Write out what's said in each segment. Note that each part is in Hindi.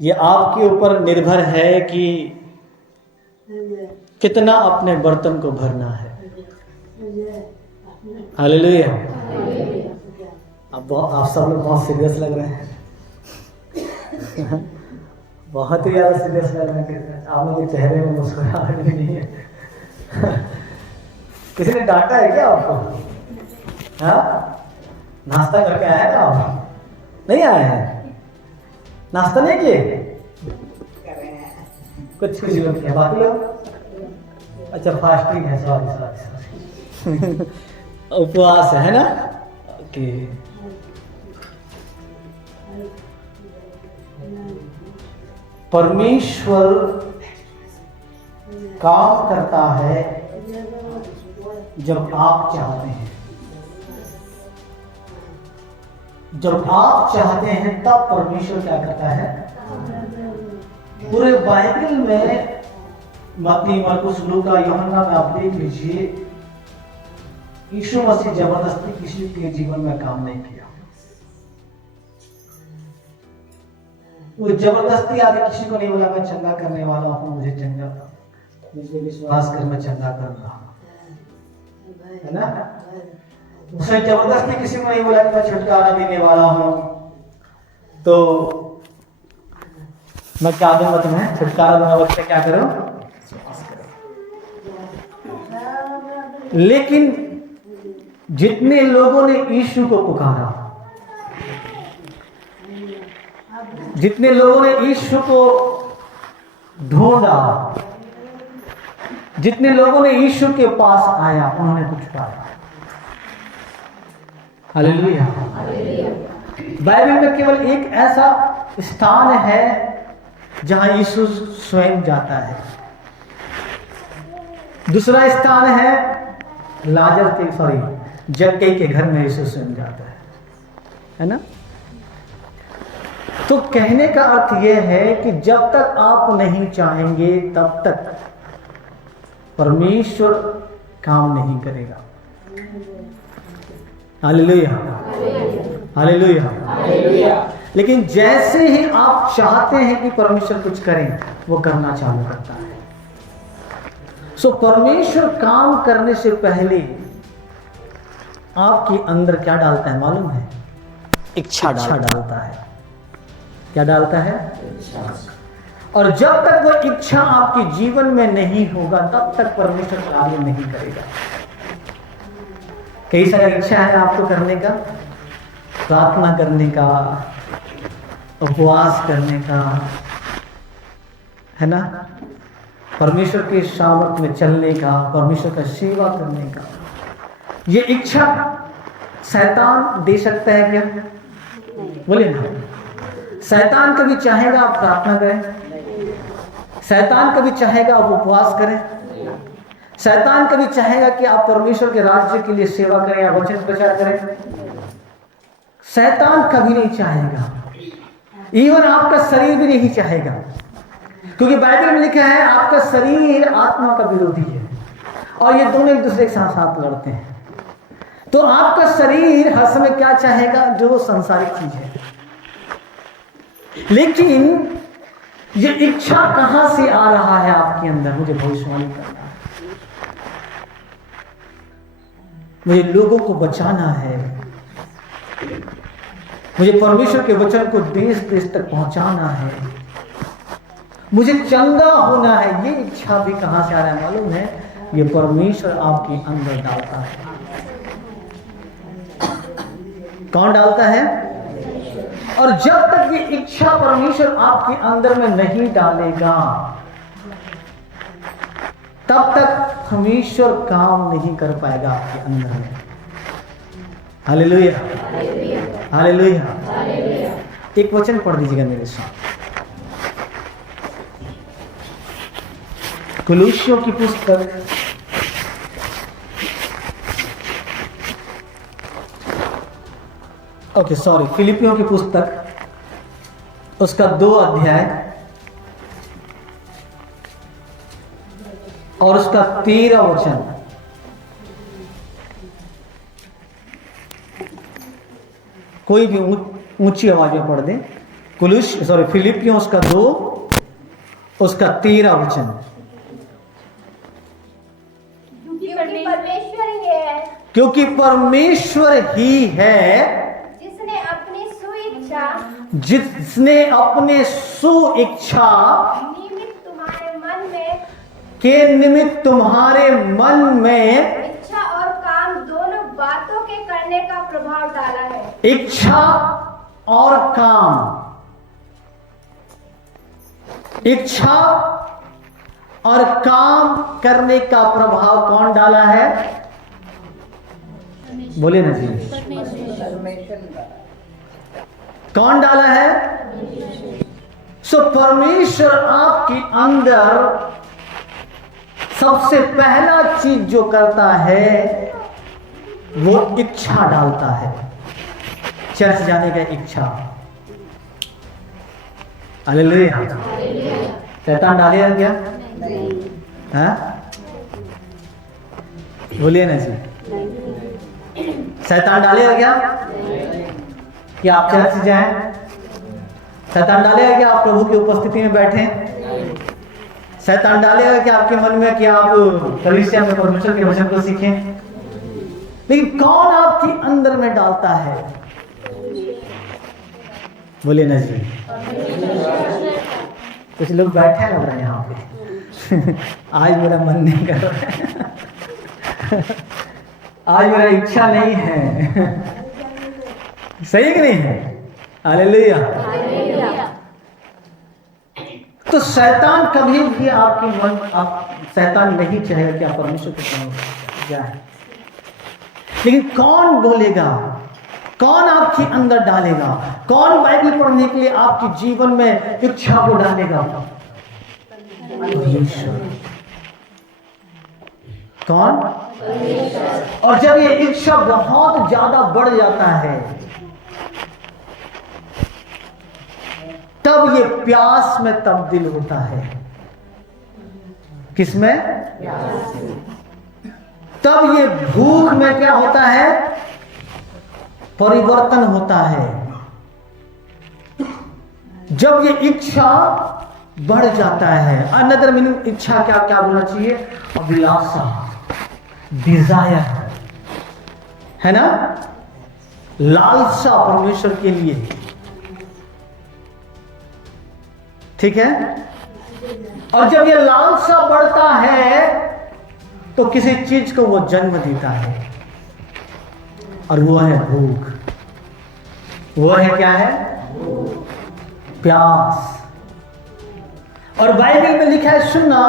ये आपके ऊपर निर्भर है कि कितना अपने बर्तन को भरना है। हालेलुया। अब आप सब लोग बहुत सीरियस लग रहे हैं। बहुत ही ज्यादा सीरियस लग रहे हैं। आप लोग के चेहरे में मुस्कुराहट भी नहीं है। किसी ने डांटा है क्या आपको? हाँ, नाश्ता करके आए ना आप? नहीं आए हैं? नाश्ता नहीं किए? कुछ लोग किया, बाकी लोग अच्छा फास्टिंग है। सॉरी उपवास है ना? ओके। परमेश्वर काम करता है जब आप चाहते हैं। जब आप चाहते हैं तब परमेश्वर क्या करता है। पूरे बाइबल में मत्ती, मरकुस, लूका, यूहन्ना में आप देख लीजिए, यीशु मसीह जबरदस्ती किसी के जीवन में काम नहीं किया। वो जबरदस्ती आगे किसी को नहीं बोला मैं चंदा करने वाला हूं, मुझे चंदा, मुझे विश्वास कर मैं चंदा कर रहा हूं, है ना? उसने जबरदस्ती किसी को नहीं बोला कि मैं छुटकारा देने वाला हूं, तो मैं क्या दूंगा तुम्हें? छुटकारा दूंगा, बच्चे क्या करो? लेकिन जितने लोगों ने यीशु को पुकारा, जितने लोगों ने यीशु को ढूंढा, जितने लोगों ने यीशु के पास आया, उन्होंने कुछ पाया। हालेलुया। बाइबल में केवल एक ऐसा स्थान है जहां यीशु स्वयं जाता है। दूसरा स्थान है जक्कई के घर में यीशु स्वयं जाता है ना? तो कहने का अर्थ यह है कि जब तक आप नहीं चाहेंगे तब तक परमेश्वर काम नहीं करेगा। Hallelujah, hallelujah. लेकिन जैसे ही आप चाहते हैं कि परमेश्वर कुछ करें, वो करना चालू करता है। सो परमेश्वर काम करने से पहले आपके अंदर क्या डालता है मालूम है? इच्छा डालता है। क्या डालता है? और जब तक वो इच्छा आपके जीवन में नहीं होगा तब तक परमेश्वर कार्य नहीं करेगा। कई सारी इच्छा है आपको करने का, प्रार्थना करने का, उपवास करने का, है ना? परमेश्वर के सामर्थ्य में चलने का, परमेश्वर का सेवा करने का। ये इच्छा शैतान दे सकता है क्या? बोलिए ना। शैतान कभी चाहेगा आप प्रार्थना करें? शैतान कभी चाहेगा आप उपवास करें? शैतान कभी चाहेगा कि आप परमेश्वर के राज्य के लिए सेवा करें या वचन प्रचार करें? शैतान कभी नहीं चाहेगा। इवन आपका शरीर भी नहीं चाहेगा, क्योंकि बाइबल में लिखा है आपका शरीर आत्मा का विरोधी है और ये दोनों एक दूसरे के साथ साथ लड़ते हैं। तो आपका शरीर हर समय क्या चाहेगा? जो संसारिक चीज है। लेकिन ये इच्छा कहां से आ रहा है आपके अंदर? मुझे भविष्यवाणी करना है, मुझे लोगों को बचाना है, मुझे परमेश्वर के वचन को देश देश तक पहुंचाना है, मुझे चंगा होना है। ये इच्छा भी कहां से आ रहा है मालूम है? ये परमेश्वर आपके अंदर डालता है। कौन डालता है? और जब तक ये इच्छा परमेश्वर आपके अंदर में नहीं डालेगा तब तक परमेश्वर काम नहीं कर पाएगा आपके अंदर में। Hallelujah, hallelujah. एक वचन पढ़ दीजिएगा मेरे साथ, कुलुस्सियों की पुस्तक फिलिपियों की पुस्तक उसका 2 अध्याय और उसका 13 वचन। कोई भी ऊंची आवाज में पढ़ दे। फिलिपियों उसका 2 उसका 13 वचन। क्योंकि परमेश्वर ही है जिसने अपनी सुइच्छा निमित्त तुम्हारे मन में इच्छा और काम दोनों बातों के करने का प्रभाव डाला है। इच्छा और काम, इच्छा और काम करने का प्रभाव कौन डाला है? बोलिए ना जी, कौन डाला है? परमेश्वर आपके अंदर सबसे पहला चीज जो करता है वो इच्छा डालता है। चर्च जाने का इच्छा, हालेलुया। शैतान डालेगा क्या? हाँ, बोलिए ना जी, शैतान डालेगा क्या कि आप चर्च जाएं? शैतान डालेगा कि आप प्रभु की उपस्थिति में बैठें? शैतान डालेगा कि आपके मन में कि आप कलीसिया में परमेश्वर के वचन को सीखें? लेकिन कौन आपके अंदर में डालता है? बोलिए ना जी। कुछ लोग बैठे लग रहे हैं यहाँ पे आज मेरा मन नहीं कर रहा है आज मेरा इच्छा नहीं है सही कि नहीं है? हालेलुया। तो शैतान कभी भी आपके मन, शैतान नहीं चाहेगा कि आप परमेश्वर के पास जाए। लेकिन कौन बोलेगा, कौन आपके अंदर डालेगा, कौन बाइबल पढ़ने के लिए आपके जीवन में इच्छा को डालेगा? परमेश्वर। कौन? और जब ये इच्छा बहुत ज्यादा बढ़ जाता है तब ये प्यास में तब्दील होता है। किसमें? तब ये भूख में क्या होता है? परिवर्तन होता है। जब ये इच्छा बढ़ जाता है, अनदर मीनिंग इच्छा क्या क्या बोलना चाहिए? अभिलाषा, डिजायर, है ना? लालसा परमेश्वर के लिए, ठीक है? और जब ये लालसा बढ़ता है तो किसी चीज को वो जन्म देता है, और वो है भूख। वो है क्या है? प्यास। और बाइबल में लिखा है, सुनना,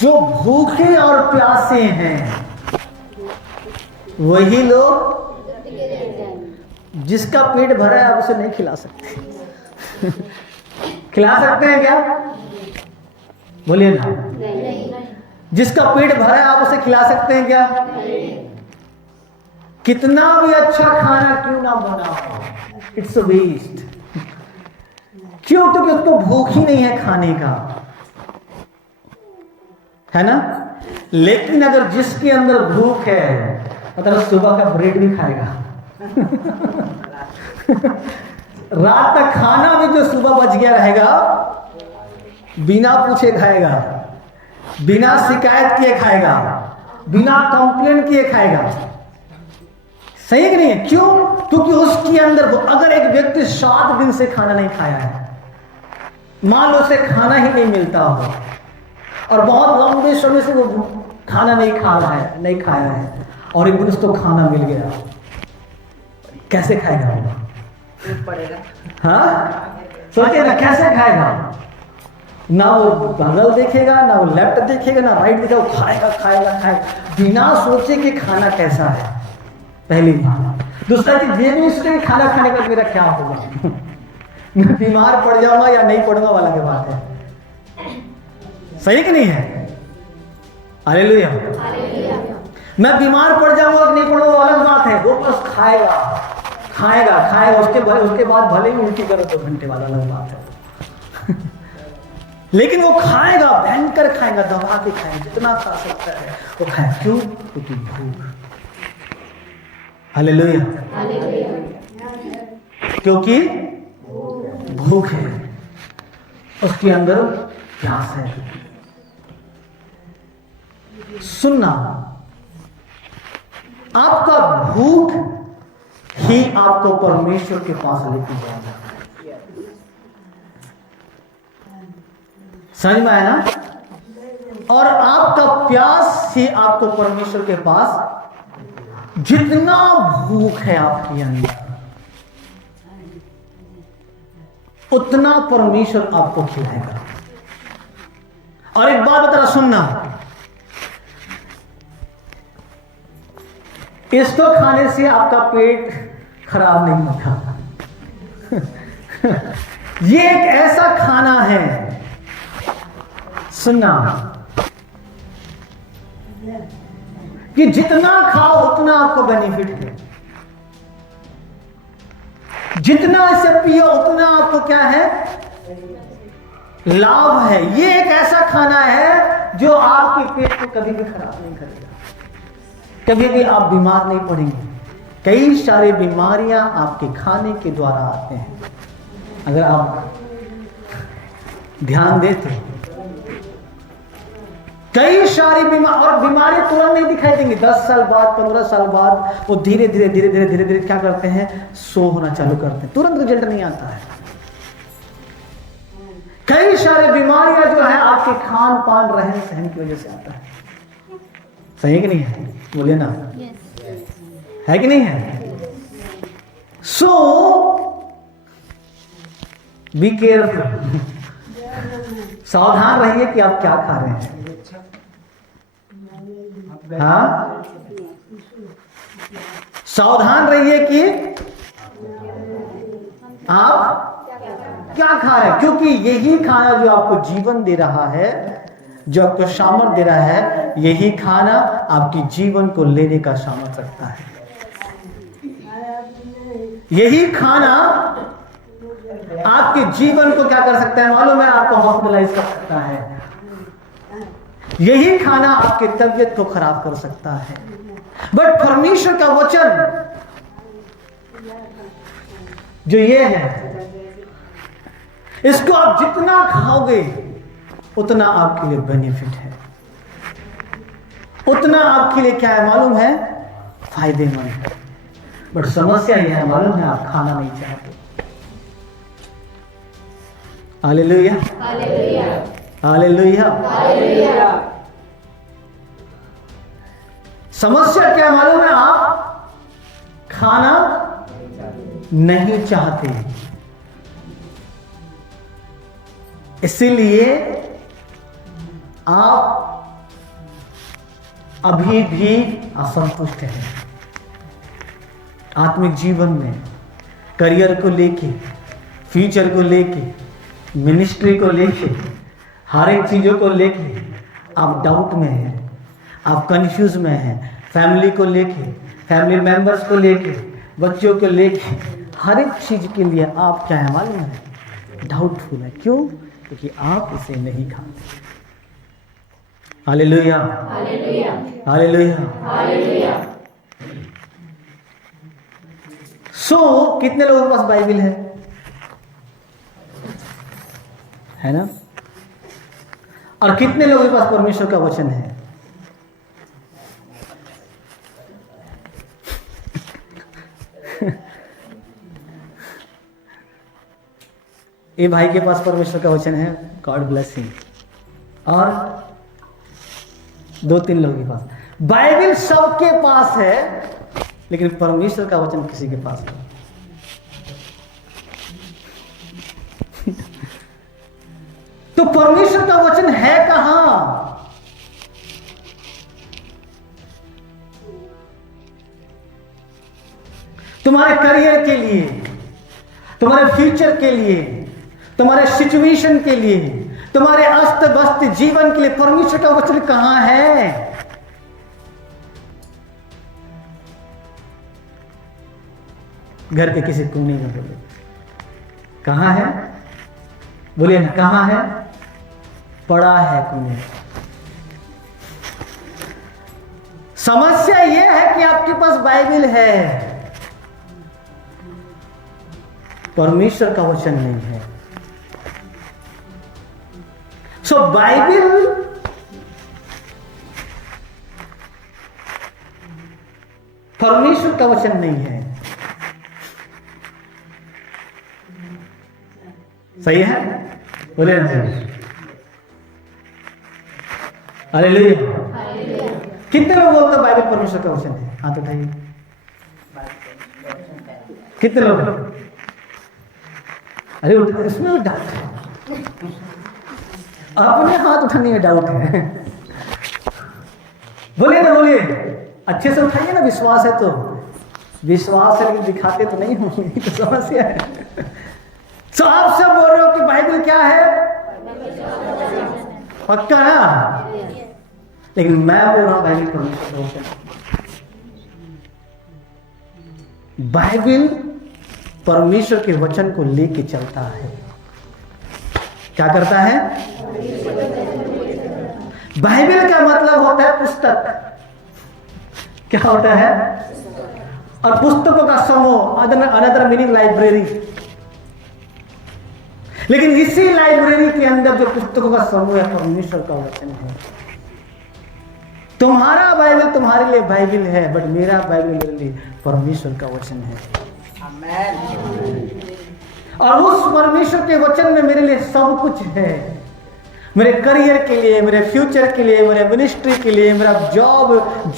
जो भूखे और प्यासे हैं वही लोग, जिसका पेट भरा है आप उसे नहीं खिला सकते खिला सकते हैं क्या? बोलिए ना। जिसका पेट भरा है आप उसे खिला सकते हैं क्या? कितना भी अच्छा खाना क्यों ना बना, इट्स वेस्ट। क्यों? क्योंकि उसको भूख ही नहीं है खाने का, है ना? लेकिन अगर जिसके अंदर भूख है, मतलब सुबह का ब्रेड भी खाएगा रात तक खाना भी जो सुबह बच गया रहेगा बिना पूछे खाएगा, बिना शिकायत किए खाएगा, बिना कंप्लेंट किए खाएगा। सही है कि नहीं है? क्यों? क्योंकि उसके अंदर, अगर एक व्यक्ति 7 दिन से खाना नहीं खाया है, मान लो उसे खाना ही नहीं मिलता हो और बहुत लंबे समय से वो खाना नहीं खा रहा है, नहीं खाया है, और एक दिन उसको खाना मिल गया, कैसे खाएगा वो? हाँ, सोचिए ना, कैसे खाएगा? ना वो बगल देखेगा, ना वो लेफ्ट देखेगा, ना राइट देखेगा, वो खाएगा खाएगा खाएगा बिना सोचे कि खाना कैसा है। पहली बात। दूसरा चीज ये नहीं सोचे कि खाना खाने का मेरा क्या होगा मैं बीमार पड़ जाऊंगा या नहीं पड़ूंगा वाला की बात है। सही कि नहीं है? हालेलुया। मैं बीमार पड़ जाऊंगा कि नहीं पड़ूंगा अलग बात है। वो बस खाएगा खाएगा खाएगा, उसके बाद भले ही उल्टी करो 2 घंटे बाद, अलग बात है लेकिन वो खाएगा, भयंकर खाएगा, दबा के खाएगा, जितना खा सकता है वो खाएगा। क्यों? क्योंकि भूख। हालेलुया। क्योंकि भूख है, उसके अंदर प्यास है। सुनना, आपका भूख ही आपको परमेश्वर के पास लेके जाएगा। समझ में आया ना? और आपका प्यास ही आपको परमेश्वर के पास, जितना भूख है आपके अंदर उतना परमेश्वर आपको खिलाएगा। और एक बात बता सुनना, इसको खाने से आपका पेट खराब नहीं होता। ये एक ऐसा खाना है, सुनना, कि जितना खाओ उतना आपको बेनिफिट है, जितना इसे पियो उतना आपको क्या है, लाभ है। ये एक ऐसा खाना है जो आपके पेट को कभी भी खराब नहीं करेगा, कभी भी आप बीमार नहीं पड़ेंगे। कई सारी बीमारियां आपके खाने के द्वारा आते हैं, अगर आप ध्यान देते। कई सारी बीमारी तुरंत नहीं दिखाई देंगी, 10 साल बाद, 15 साल बाद वो धीरे धीरे धीरे धीरे धीरे धीरे क्या करते हैं, सो होना चालू करते हैं, तुरंत रिजल्ट नहीं आता है। कई सारी बीमारियां जो है आपके खान पान रहन सहन की वजह से आता है। सही है कि नहीं है? बोलिए ना, है कि नहीं है? सो बी केयरफुल, सावधान रहिए कि आप क्या खा रहे हैं। हाँ, सावधान रहिए कि आप क्या खा रहे हैं, क्योंकि यही खाना जो आपको जीवन दे रहा है, जो आपको सामर्थ दे रहा है, यही खाना आपकी जीवन को लेने का सामर्थ रखता है। यही खाना आपके जीवन को क्या कर सकता है मालूम है, आपको हॉस्पिटलाइज कर सकता है। यही खाना आपके तबीयत को खराब कर सकता है। बट परमेश्वर का वचन जो ये है, इसको आप जितना खाओगे उतना आपके लिए बेनिफिट है, उतना आपके लिए क्या है मालूम है, फायदेमंद है। बट समस्या यह है मालूम है, आप खाना नहीं चाहते। Hallelujah, hallelujah, hallelujah, hallelujah. समस्या क्या मालूम है, आप खाना नहीं चाहते, इसीलिए आप अभी भी असंतुष्ट हैं। आत्मिक जीवन में, करियर को लेके, फ्यूचर को लेके, मिनिस्ट्री को लेके, हर एक चीजों को लेके आप डाउट में हैं, आप कंफ्यूज में हैं। फैमिली को लेके, फैमिली मेंबर्स को लेके, बच्चों को लेके, हर एक चीज के लिए आप क्या है मालूम है, डाउटफुल है। क्यों? क्योंकि आप इसे नहीं खाते। Hallelujah, hallelujah, hallelujah, hallelujah. So कितने लोगों के पास बाइबल है ना? और कितने लोगों के पास परमेश्वर का वचन है? ये भाई के पास परमेश्वर का वचन है, गॉड ब्लेस हिम। और 2-3 लोगों के पास बाइबल, सबके पास है, लेकिन परमेश्वर का वचन किसी के पास नहीं। तो परमेश्वर का वचन है कहां? तुम्हारे करियर के लिए, तुम्हारे फ्यूचर के लिए, तुम्हारे सिचुएशन के लिए, तुम्हारे अस्त व्यस्त जीवन के लिए परमेश्वर का वचन कहां है? घर के किसी कोने में बोले, कहां है? बोलिए ना, कहां है? पड़ा है कोने। समस्या यह है कि आपके पास बाइबल है, परमेश्वर का वचन नहीं है। सो बाइबल परमेश्वर का वचन नहीं है। सही है? बोले ना जी। हालेलुया। कितने लोग बोलते हैं बाइबल परमेश्वर का वचन है? हाथ उठाइए। कितने लोग? अरे इसमें भी डाउट है, अपने हाथ उठाने में डाउट है। बोलिए ना, बोलिए अच्छे से उठाइए ना। विश्वास है तो विश्वास है, लेकिन दिखाते तो नहीं होंगे, तो समस्या है। तो आप सब बोल रहे हो कि बाइबल क्या है? पक्का है, लेकिन मैं बोल रहा हूं बाइबल परमेश्वर का वचन। बाइबल परमेश्वर के वचन को लेके चलता है। क्या करता है? बाइबल का मतलब होता है पुस्तक। क्या होता है? और पुस्तकों का समूह, अनदर मीनिंग लाइब्रेरी। लेकिन इसी लाइब्रेरी के अंदर जो पुस्तकों का समूह है, परमेश्वर का वचन है। तुम्हारा बाइबल तुम्हारे लिए बाइबल है, बट मेरा बाइबल मेरे लिए परमेश्वर का वचन है। और उस परमेश्वर के वचन में मेरे लिए सब कुछ है। मेरे करियर के लिए, मेरे फ्यूचर के लिए, मेरे मिनिस्ट्री के लिए, मेरा जॉब,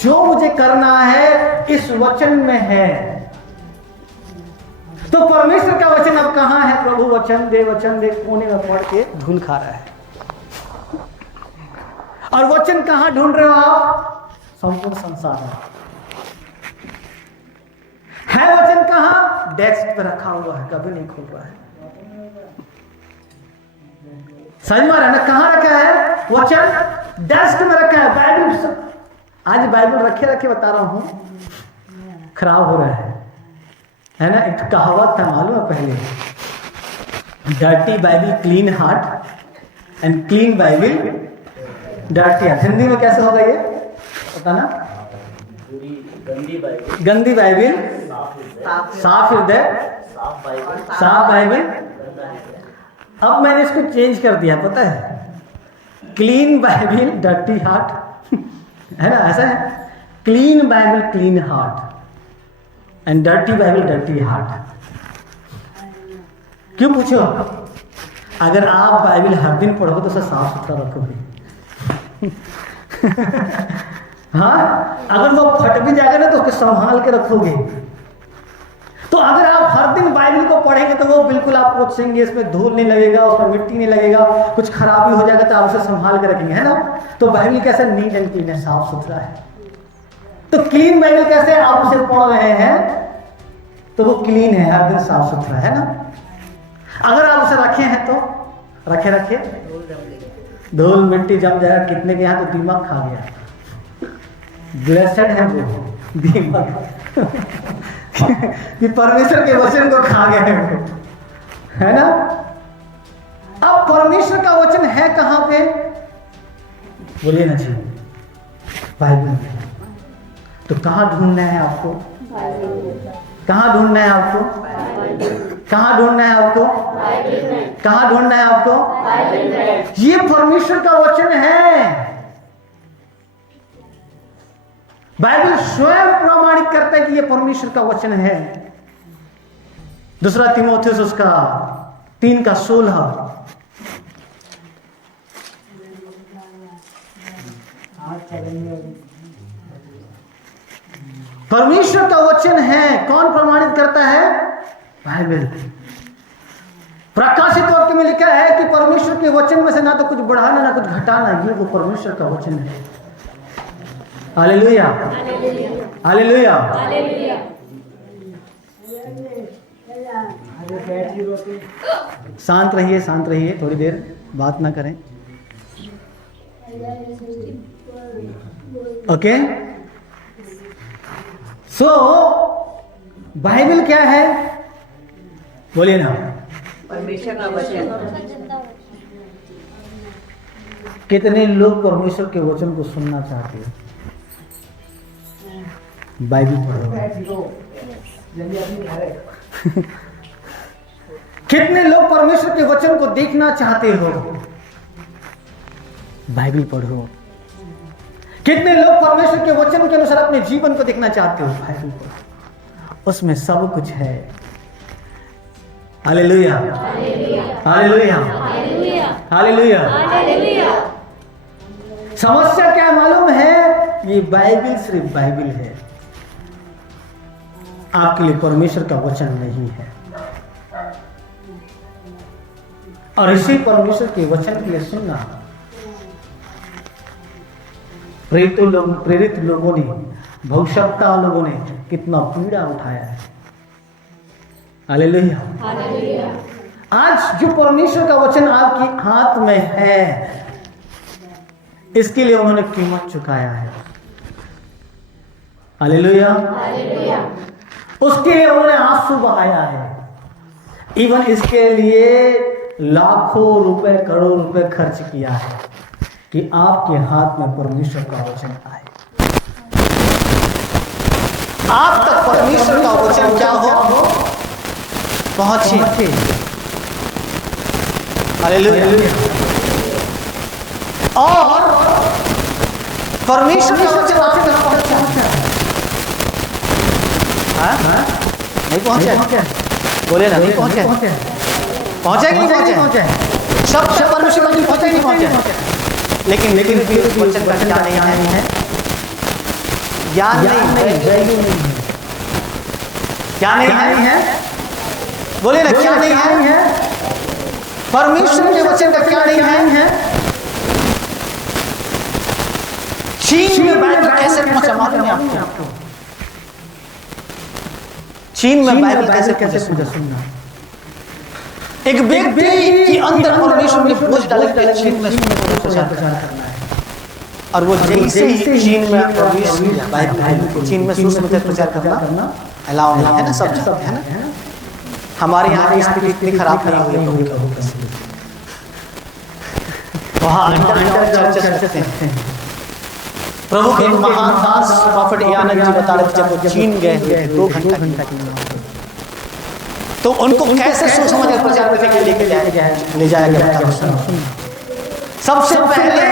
जो मुझे करना है इस वचन में है। तो परमेश्वर का वचन अब कहां है? प्रभु वचन दे कोने में पढ़ के धुन खा रहा है। और वचन कहां ढूंढ रहे हो आप? संपूर्ण संसार में है। वचन कहां? डेस्क पे रखा हुआ है, कभी नहीं खुल रहा है। समझ में आ रहा है ना? कहां रखा है वचन? डेस्क में रखा है। बाइबल, आज बाइबल रखे बता रहा हूं, खराब हो रहा है ना? एक कहावत था, मालूम है पहले, dirty Bible clean heart and clean Bible dirty heart. Hindi में कैसे होगा ये पता ना? गंदी बाइबल साफ हृदय, साफ बाइबल। अब मैंने इसको चेंज कर दिया, पता है? क्लीन बाइबल डर्टी हार्ट, है ना? ऐसा है, clean Bible clean heart and dirty Bible dirty heart. क्यों पूछो? अगर आप बाइबल हर दिन पढ़ोगे तो उसे साफ सुथरा रखोगे। हाँ, अगर वो फट भी जाएगा ना तो उसको संभाल के रखोगे। तो अगर आप हर दिन बाइबल को पढ़ेंगे तो वो बिल्कुल आप पूछेंगे, इसमें धूल नहीं लगेगा, उसमें मिट्टी नहीं लगेगा, कुछ खराबी हो जाएगा तो आप उसे संभाल के रखेंगे, है ना? तो बाइबल कैसे नीट एंड क्लीन है, साफ सुथरा है। तो क्लीन बाइबल कैसे? आप उसे पढ़ रहे हैं तो वो क्लीन है, हर दिन साफ सुथरा है ना? अगर आप उसे रखे हैं तो रखे धूल मिट्टी जम जाएगा। कितने के यहाँ तो दीमक खा गया। ब्लेसड है वो दीमक कि परमेश्वर के वचन को खा गए, है ना? अब परमेश्वर का वचन है कहां पे? बोलिए ना जी, बाइबल में। तो कहां ढूंढना है आपको? कहां ढूंढना है आपको? कहां ढूंढना है आपको? कहां ढूंढना है आपको? ये परमेश्वर का वचन है। बाइबल स्वयं प्रमाणित करता है कि यह परमेश्वर का वचन है। दूसरा तीमुथियुस उसका 3:16। परमेश्वर का वचन है। कौन प्रमाणित करता है? बाइबल। प्रकाशित वाक्य में लिखा है कि परमेश्वर के वचन में से ना तो कुछ बढ़ाना ना कुछ घटाना, ये वो परमेश्वर का वचन है। Hallelujah, hallelujah. शांत रहिए, शांत रहिए, थोड़ी देर बात ना करें। ओके, सो बाइबल क्या है? बोलिए ना। परमेश्वर का वचन। कितने लोग परमेश्वर के वचन को सुनना चाहते हैं? बाइबल पढ़ो। कितने लोग परमेश्वर के वचन को देखना चाहते हो? बाइबल पढ़ो। कितने लोग परमेश्वर के वचन के अनुसार अपने जीवन को देखना चाहते हो? बाइबल पढ़ो, उसमें सब कुछ है। Hallelujah, hallelujah, hallelujah. समस्या क्या मालूम है? ये बाइबल सिर्फ बाइबल है, आपके लिए परमेश्वर का वचन नहीं है। और इसी परमेश्वर के वचन के लिए सुनना, प्रेरित लोगों ने, भविष्यवक्ता लोगों ने कितना पीड़ा उठाया है। हालेलुया। आज जो परमेश्वर का वचन आपके हाथ में है, इसके लिए उन्होंने कीमत चुकाया है। हालेलुया। उसके लिए उन्होंने आंसू बहाया है। इवन इसके लिए लाखों रुपए, करोड़ रुपए खर्च किया है कि आपके हाथ में परमेश्वर का वचन आए, आप तक परमेश्वर का वचन क्या हो, पहुंचे। हालेलुया। और परमेश्वर का वचन आप तक पहुंचा, नहीं पहुंचा? बोले ना, नहीं पहुंचे। पहुंचे कि नहीं पहुंचे? सब तक परमेश्वर का वचन पहुंचे कि नहीं पहुंचे? लेकिन भी उस वचन का क्या नहीं है? ज्ञान नहीं है। क्या नहीं है? बोले ना, क्या नहीं है? परमेश्वर के वचन का क्या नहीं है? चीन में बाइबल कैसे पहुंचा मालूम है आपको? चीन में बाइबल कैसे सुनना? एक व्यक्ति के अंदर परमेश्वर ने बोझ डाले कि चीन में प्रचार करना है, और वो जैसे ही चीन में प्रवेश किया, बाइबल चीन में सुसमाचार प्रचार करना अलाउ नहीं है ना, सब है ना। हमारे यहाँ की स्थिति इतनी खराब नहीं हुई है, वहाँ चर्चा करते हैं। प्रभु के महान दास प्रॉफिट यानक जी बता रहे थे, जब वो चीन गए थे 2 घंटा की, तो उनको कैसे सुसमाचार प्रचार करने के लिए ले जाया गया। सबसे पहले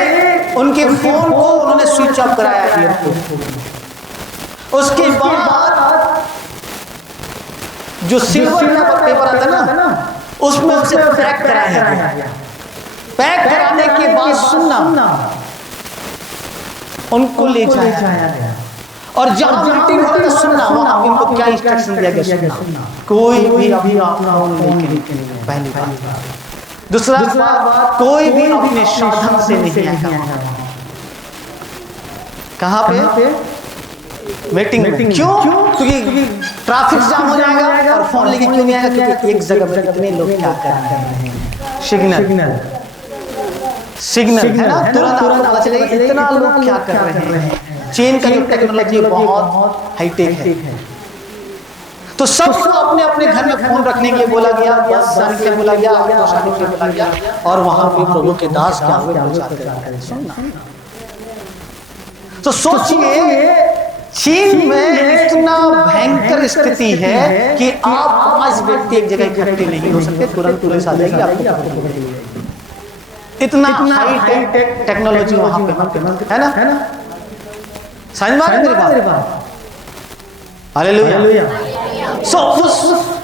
उनके फोन को उन्होंने स्विच ऑफ कराया, उसके बाद जो सिल्वर का पेपर आता है ना, उसमें उसे पैक कराया गया। पैक कराने के बाद सुनना, उनको ले जाया गया, और जब मीटिंग होती है सुनना, वहां इनको क्या इंस्ट्रक्शन दिया गया सुनना। कोई भी अभी अपना पहली बात। दूसरा बात, कोई भी अपने साधन से नहीं आएगा। कहाँ पे? मीटिंग में। क्यों? क्योंकि ट्रैफिक जाम हो जाएगा, और फोन लेके क्यों नहीं आएगा? क्योंकि एक जगह पर इतने लोग क्या कर रहे हैं, सिग्नल है ना, तुरंत पता चलेगा इतना लोग क्या कर रहे हैं। चीन का जो टेक्नोलॉजी बहुत हाईटेक है, तो सबको अपने अपने घर में फोन रखने के लिए बोला गया, बस जाने के लिए बोला गया, पहुंचाने के लिए बोला गया, और वहां पे प्रभु के दास क्या हुए सुनना। तो सोचिए, चीन में इतना भयंकर स्थिति है कि आप 5 व्यक्ति एक जगह इकट्ठे नहीं हो सकते, तुरंत पुलिस आ जाएगी आपको। इतना हाईटेक टेक्नोलॉजी वहां पे है ना। समझ में आ रही मेरी बात? हालेलुया।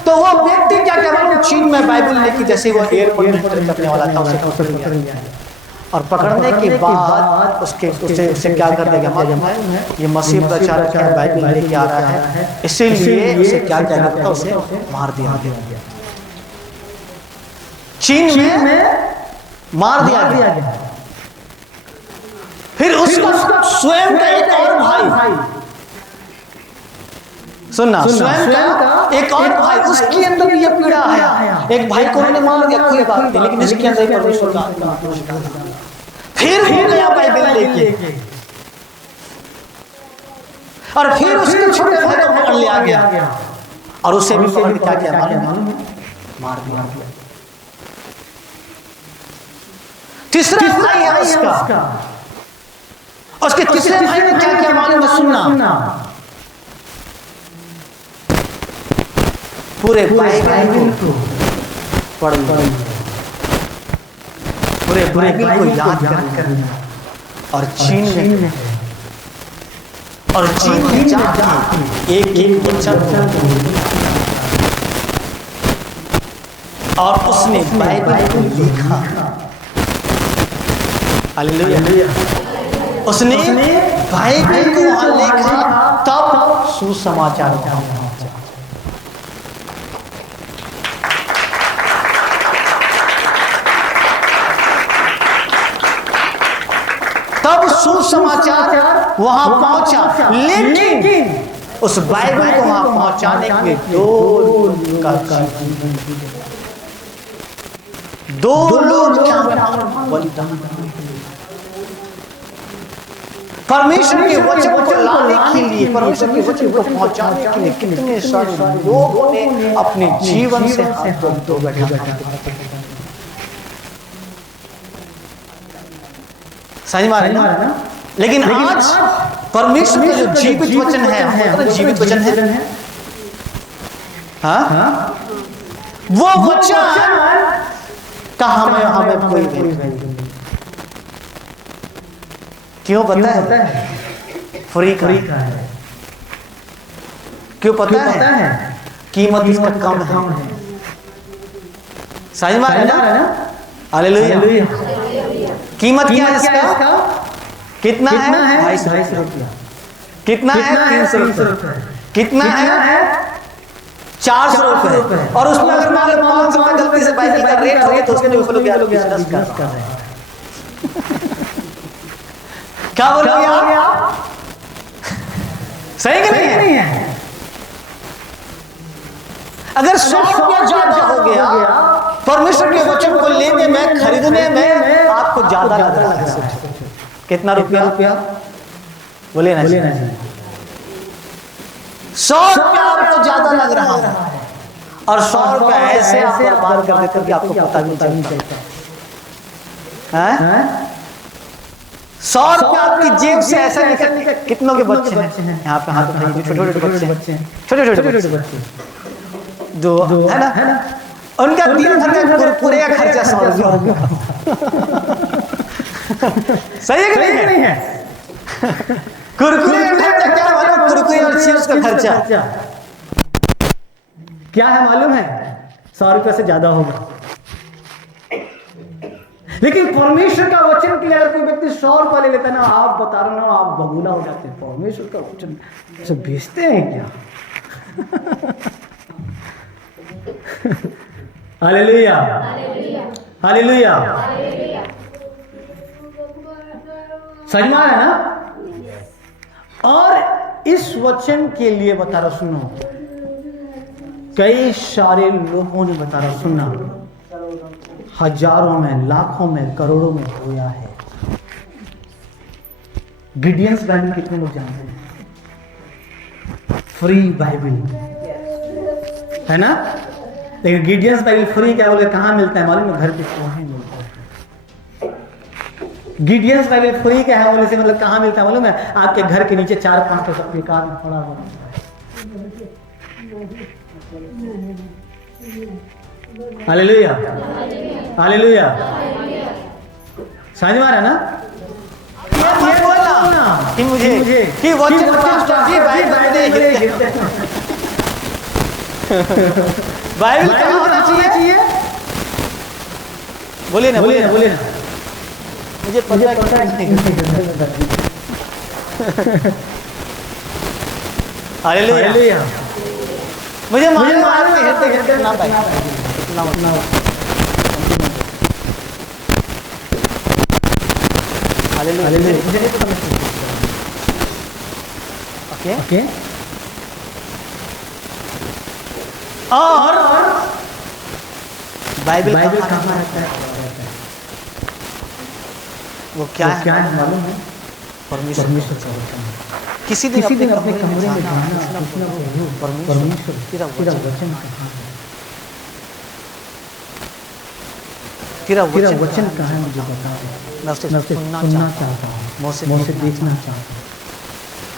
तो वो व्यक्ति क्या कर रहा है, चीन में बाइबल लेके जैसे वो एयरपोर्ट में करने वाला था, उसे पकड़ लिया, और पकड़ने के बाद उसे क्या कर देगा मालूम है? ये मसीह प्रचारक है, बाइबल लेके आ रहा है, इसीलिए उसे क्या करता था, उसे मार दिया गया। चीन में मार दिया गया। फिर उसका स्वयं का एक और भाई, सुनना, स्वयं का एक और भाई, उसके अंदर भी ये पीड़ा है। एक भाई को उन्होंने मार दिया, कोई बात नहीं, लेकिन इसके अंदर परमेश्वर का फिर हो गया बाइबल लेके, और फिर उसके छोटे भाई को पकड़ लिया गया, और उसे भी पकड़ के क्या किया मालूम है? मार दिया। तीसरा भाई है उसका, उसके तीसरे भाई ने क्या किया मालूम है? सुनना, पूरे बाइबल को पढ़ लो, पूरे बाइबल को याद करना और चीन में जाके एक वचन और उसने बाइबल को लिखा। हालेलुया। उसने बाइबल को वहां लिखा, तब सुसमाचार वहां पहुंचा। तब सुसमाचार वहां पहुंचा, लेकिन उस बाइबल को वहां पहुंचाने के लिए दो लोग परमेश्वर के वचन को लाने के लिए, परमेश्वर के वचन को पहुंचाने के लिए कितने सारे लोगों ने अपने जीवन से हाथ धो बैठा। समझ में आ रहा है ना? लेकिन आज परमेश्वर का जो जीवित वचन है, जीवित वचन है, हाँ, वो वचन का हमें कोई नहीं। क्यों पता है? फ्री का है। क्यों पता है? कीमत इसका कम है। समझ में आ रहा है ना? हालेलुया। कीमत क्या है इसका? कितना है? 250 रुपया। कितना है? 300 रुपया। कितना है? 400 रुपए। और उसमें अगर मान लो 500 रुपए गलती से बाइबल का रेट हो तो उसके ऊपर लोग बिजनेस कर रहे हैं। क्या बोलोगे आप? सही कि नहीं है? अगर 100 रुपया ज्यादा हो गया परमेश्वर के वचन को लेने में, खरीदने में आपको ज्यादा लग रहा है। कितना रुपया? बोले ना जी। 100 रुपया आपको ज्यादा लग रहा है और 100 रुपया ऐसे आप बर्बाद कर देते कि आपको पता नहीं चलता। 100 रुपया आपकी जेब से ऐसा निकल। कितनों के बच्चे हैं यहाँ पे? हाथ उठाइए। छोटे छोटे बच्चे जो है ना, उनका दिन भर का कुरकुरे का खर्चा 100 रुपया। सही है कि नहीं है? कुरकुरे का खर्चा क्या मालूम? कुरकुरे और चिप्स का खर्चा क्या है मालूम है? 100 रुपये से ज्यादा होगा। लेकिन परमेश्वर का वचन के लिए अगर कोई व्यक्ति 100 रुपया ले लेता है ना, आप बता रहे हो ना, आप बबूला हो जाते हैं। परमेश्वर का वचन सब बेचते हैं क्या? Hallelujah, hallelujah. समझ में आया ना? और इस वचन के लिए बता रहा, सुनो, कई सारे लोगों ने बता रहा, सुनना, हजारों में, लाखों में, करोड़ों में होया है। गिडियंस बाइबल कितने लोग जानते हैं? फ्री बाइबल है ना? लेकिन गिडियंस बाइबल फ्री क्या बोले? कहाँ मिलता है मालूम है? घर के कोने मिलता है। गिडियंस बाइबल फ्री क्या है बोले से मतलब कहाँ मिलता है मालूम है? आपके घर के नीचे 4-5 बेकार में पड़ा हुआ। Hallelujah, hallelujah. समझ में आ रहा है ना? ये बोला कि मुझे कि वचन पास्टर जी बाइबल कहाँ होना चाहिए? बोलिए ना, बोलिए ना, बोलिए ना। मुझे पता नहीं। हालेलुया। मुझे मालूम है हिलते ना पाए ना। हालेलुया। ओके। और बाइबल कहाँ रहता है? वो क्या है मालूम है? परमेश्वर का वचन। किसी दिन अपने कमरे में जाना, परमेश्वर तेरा वचन कहाँ है? तेरा वचन कहाँ है? मुझे बता दे। मैं उसे सुनना चाहता हूँ, मैं उसे देखना चाहता हूँ।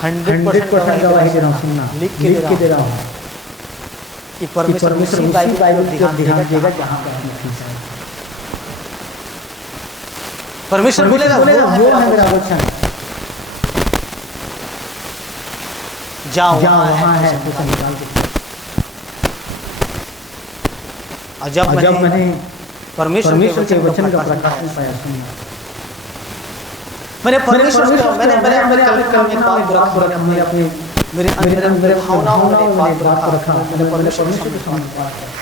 100% गवाही दे रहा हूँ, सुनना, लिख के दे रहा हूँ। कि परमेश्वर उसी बाइबल को ध्यान देगा जहाँ पर आपने फीस है। परमेश्वर बोलेगा वो है मेरा वचन, जाओ वहाँ है वचन निकाल के। और जब मैंने परमेश्वर के वचन का प्रकाशन पाया सुना, मैंने परमेश्वर को मैंने कल में बात रखा, मैंने अपने मेरे भावनाओं में बात रखा, मैंने परमेश्वर के सामने बात रखा।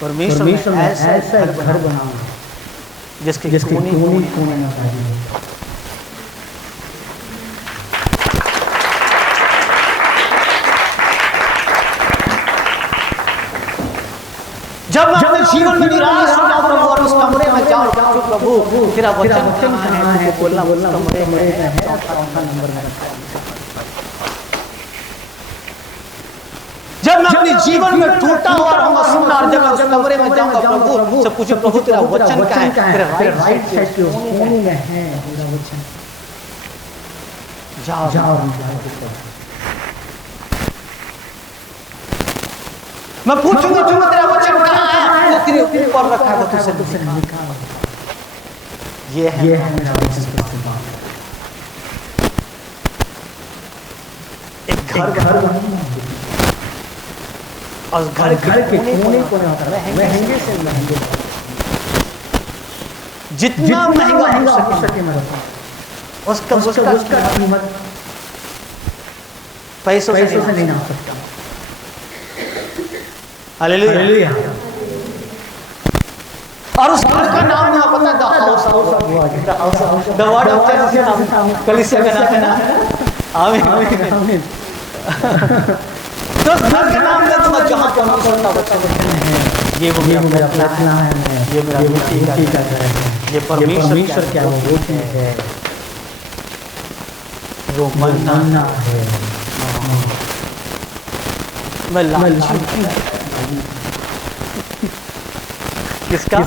परमेश्वर ने ऐसा घर बनाया जिसके कोने कोने में बाजी है। जब मैं अपने जीवन में निराश हो जाऊं प्रभु और उस कमरे में जाऊं प्रभु तेरा वचन कहाँ है, बोलना कमरे में है, चौथा नंबर में रखा। जब मैं अपने जीवन में टूटा हुआ रहूंगा सुनना, और जब मैं उस कमरे में जाऊंगा प्रभु से पूछूं प्रभु तेरा वचन कहाँ है, तेरा राइट साइड के कोने में है तेरा वचन, जाओ मैं पूछूंगा तेरा वचन कहाँ है, वो तेरे ऊपर रखा है, वो तुझसे निकाल। ये है मेरा वचन का बात। एक घर और घर के कोने महंगे से महंगे, जितना महंगा हो सके मेरे पास, उसका कीमत पैसों से नहीं ना सकता। हालेलुया। और उस घर का नाम ना पता, the house the word of church का नाम, कलीसिया का नाम है ना। आमीन। तो घर का नाम ले दूंगा जहाँ परमेश्वर का वचन है। ये मेरा प्रार्थना है, ये मेरा मिट्टी का घर है, ये परमेश्वर क्या वो है, वो मन्ना है। मैं लालची किसका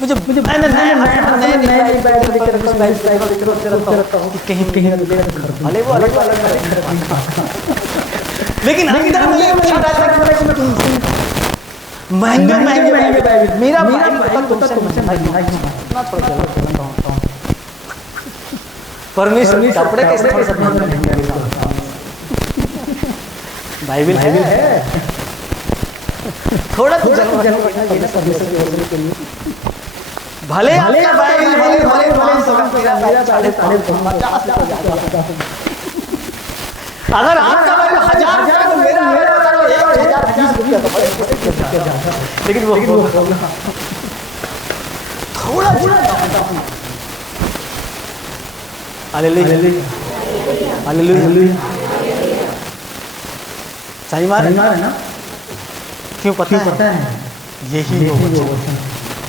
मुझे लेकिन अंदर में महंगे मेरा परमेश्वर कपड़े कैसे बाइबल है थोड़ा तो भले आपका भले अगर आपका बाइबल 1000 रुपया तो मेरा 1020 रुपया तो लेकिन वो थोड़ा हालेलुया सही मार है ना। क्यों पता है? यही वो वचन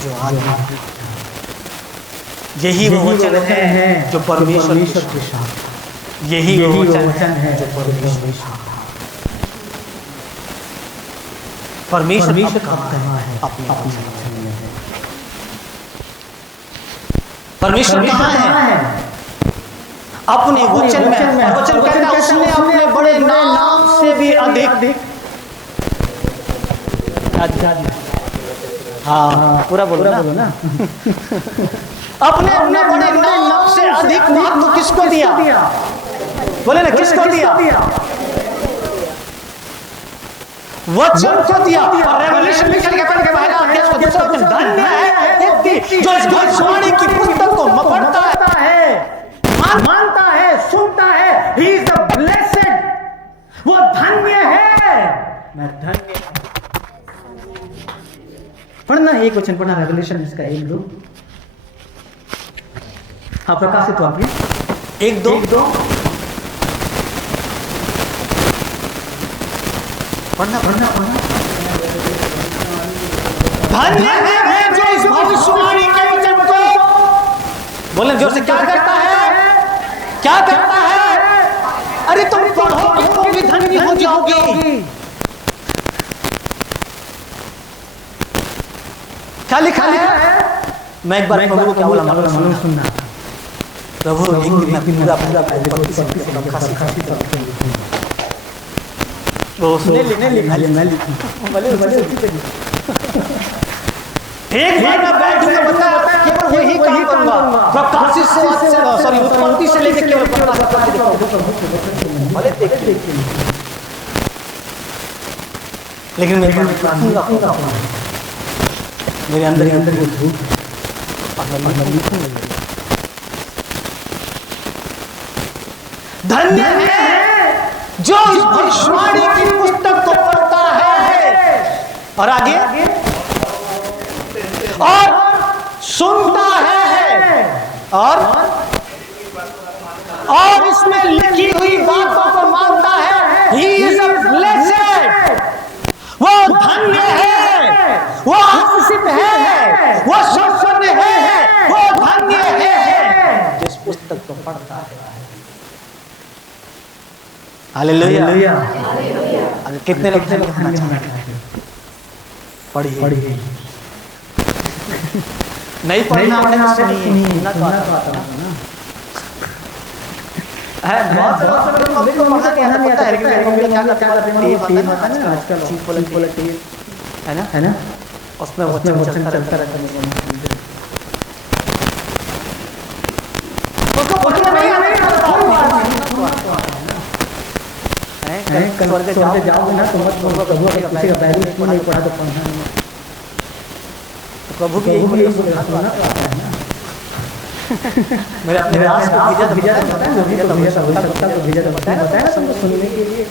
जो आज यही वो वचन है जो परमेश्वर के साथ, यही वो वचन है जो परमेश्वर के साथ परमेश्वर करता है अपने परमेश्वर कहाँ है? अपने वचन में। वचन कहता है उसने अपने बड़े नाम से भी अधिक। हाँ पूरा बोलो ना। अपने बड़े नाम से अधिक महत्व किसको दिया? बोले ना किसको दिया? वचन को दिया। और रेवलेशन में चल के पढ़ के भागा अध्याय का दूसरा वचन, धन्य है व्यक्ति जो इस भविष्यवाणी की पुस्तक को पढ़ता है, मानता है, सुनता है। He is the blessed, वो धन्य है। मैं धन्य। पढ़ना एक वचन पढ़ना, रेवलेशन इसका 1-2। हाँ प्रकाशित हुआ 1-2 पढ़ना। धन्य है जो इस भविष्यवाणी के वचन को, बोले जोर से, क्या करता है? क्या करता है? अरे तुम पढ़ोगे तो भी धन्य हो जाओगे। क्या लिखा है? मैं एक बार प्रभु को क्या बोला मालूम सुनना। प्रभु एक दिन मैं पूरा वो उसने लिखा मैं लिखूं भले भले एक बार मैं बैठूंगा बताया केवल वही काम करूंगा प्रकाशित से सॉरी उत्पत्ति से लेकर केवल भले देखिए लेकिन मैं लिखूंगा मेरे अंदर ही अंदर वो धूप मैं लिखूंगा। धन्य है जो इस भविष्यवाणी की पुस्तक को पढ़ता है और आगे और सुनता है और इसमें लिखी हुई बातों को मानता है। He is a blessed, वो धन्य है, वो आशीषित है, वो संपन्न है, वो धन्य है जिस पुस्तक को पढ़ता है। हालेलुया। अगर कितने लोग पढ़िए नहीं पढ़ना सुनना तो आता ना है। बहुत से लोग को पढ़ना कहना नहीं आता है लेकिन मेरे मम्मी क्या करते हैं ना आजकल चीप है ना उसमें वचन चलता रहता है। उसको पढ़ना नहीं आता जाओगे ना तो मत प्रभु किसी का बाइबल इसमें नहीं पढ़ा तो पढ़ना नहीं। प्रभु भी यही सुनना आता है ना। मेरे अपने रास को भेजा तो बताया ना सबको सुनने के लिए।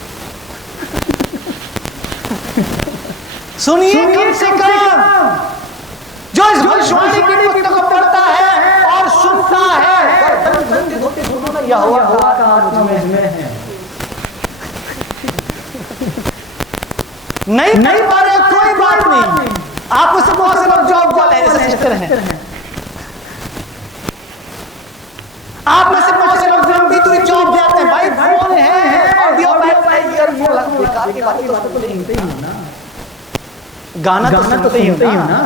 सुनिए कम से कम जो इस भविष्यवाणी की पुस्तक को पढ़ता है और सुनता है। यहोवा का आत्मा मुझ में है। नहीं पा रहे कोई बात नहीं। आप उससे बहुत से लोग जॉब वाले हैं जैसे सिस्टर हैं। आप में से बहुत से लोग लंबी दूरी जॉब जाते हैं भाई फोन है ऑडियो बेकार की बातें तो सुनते ही हो ना। गाना तो सुनते ही हो ना।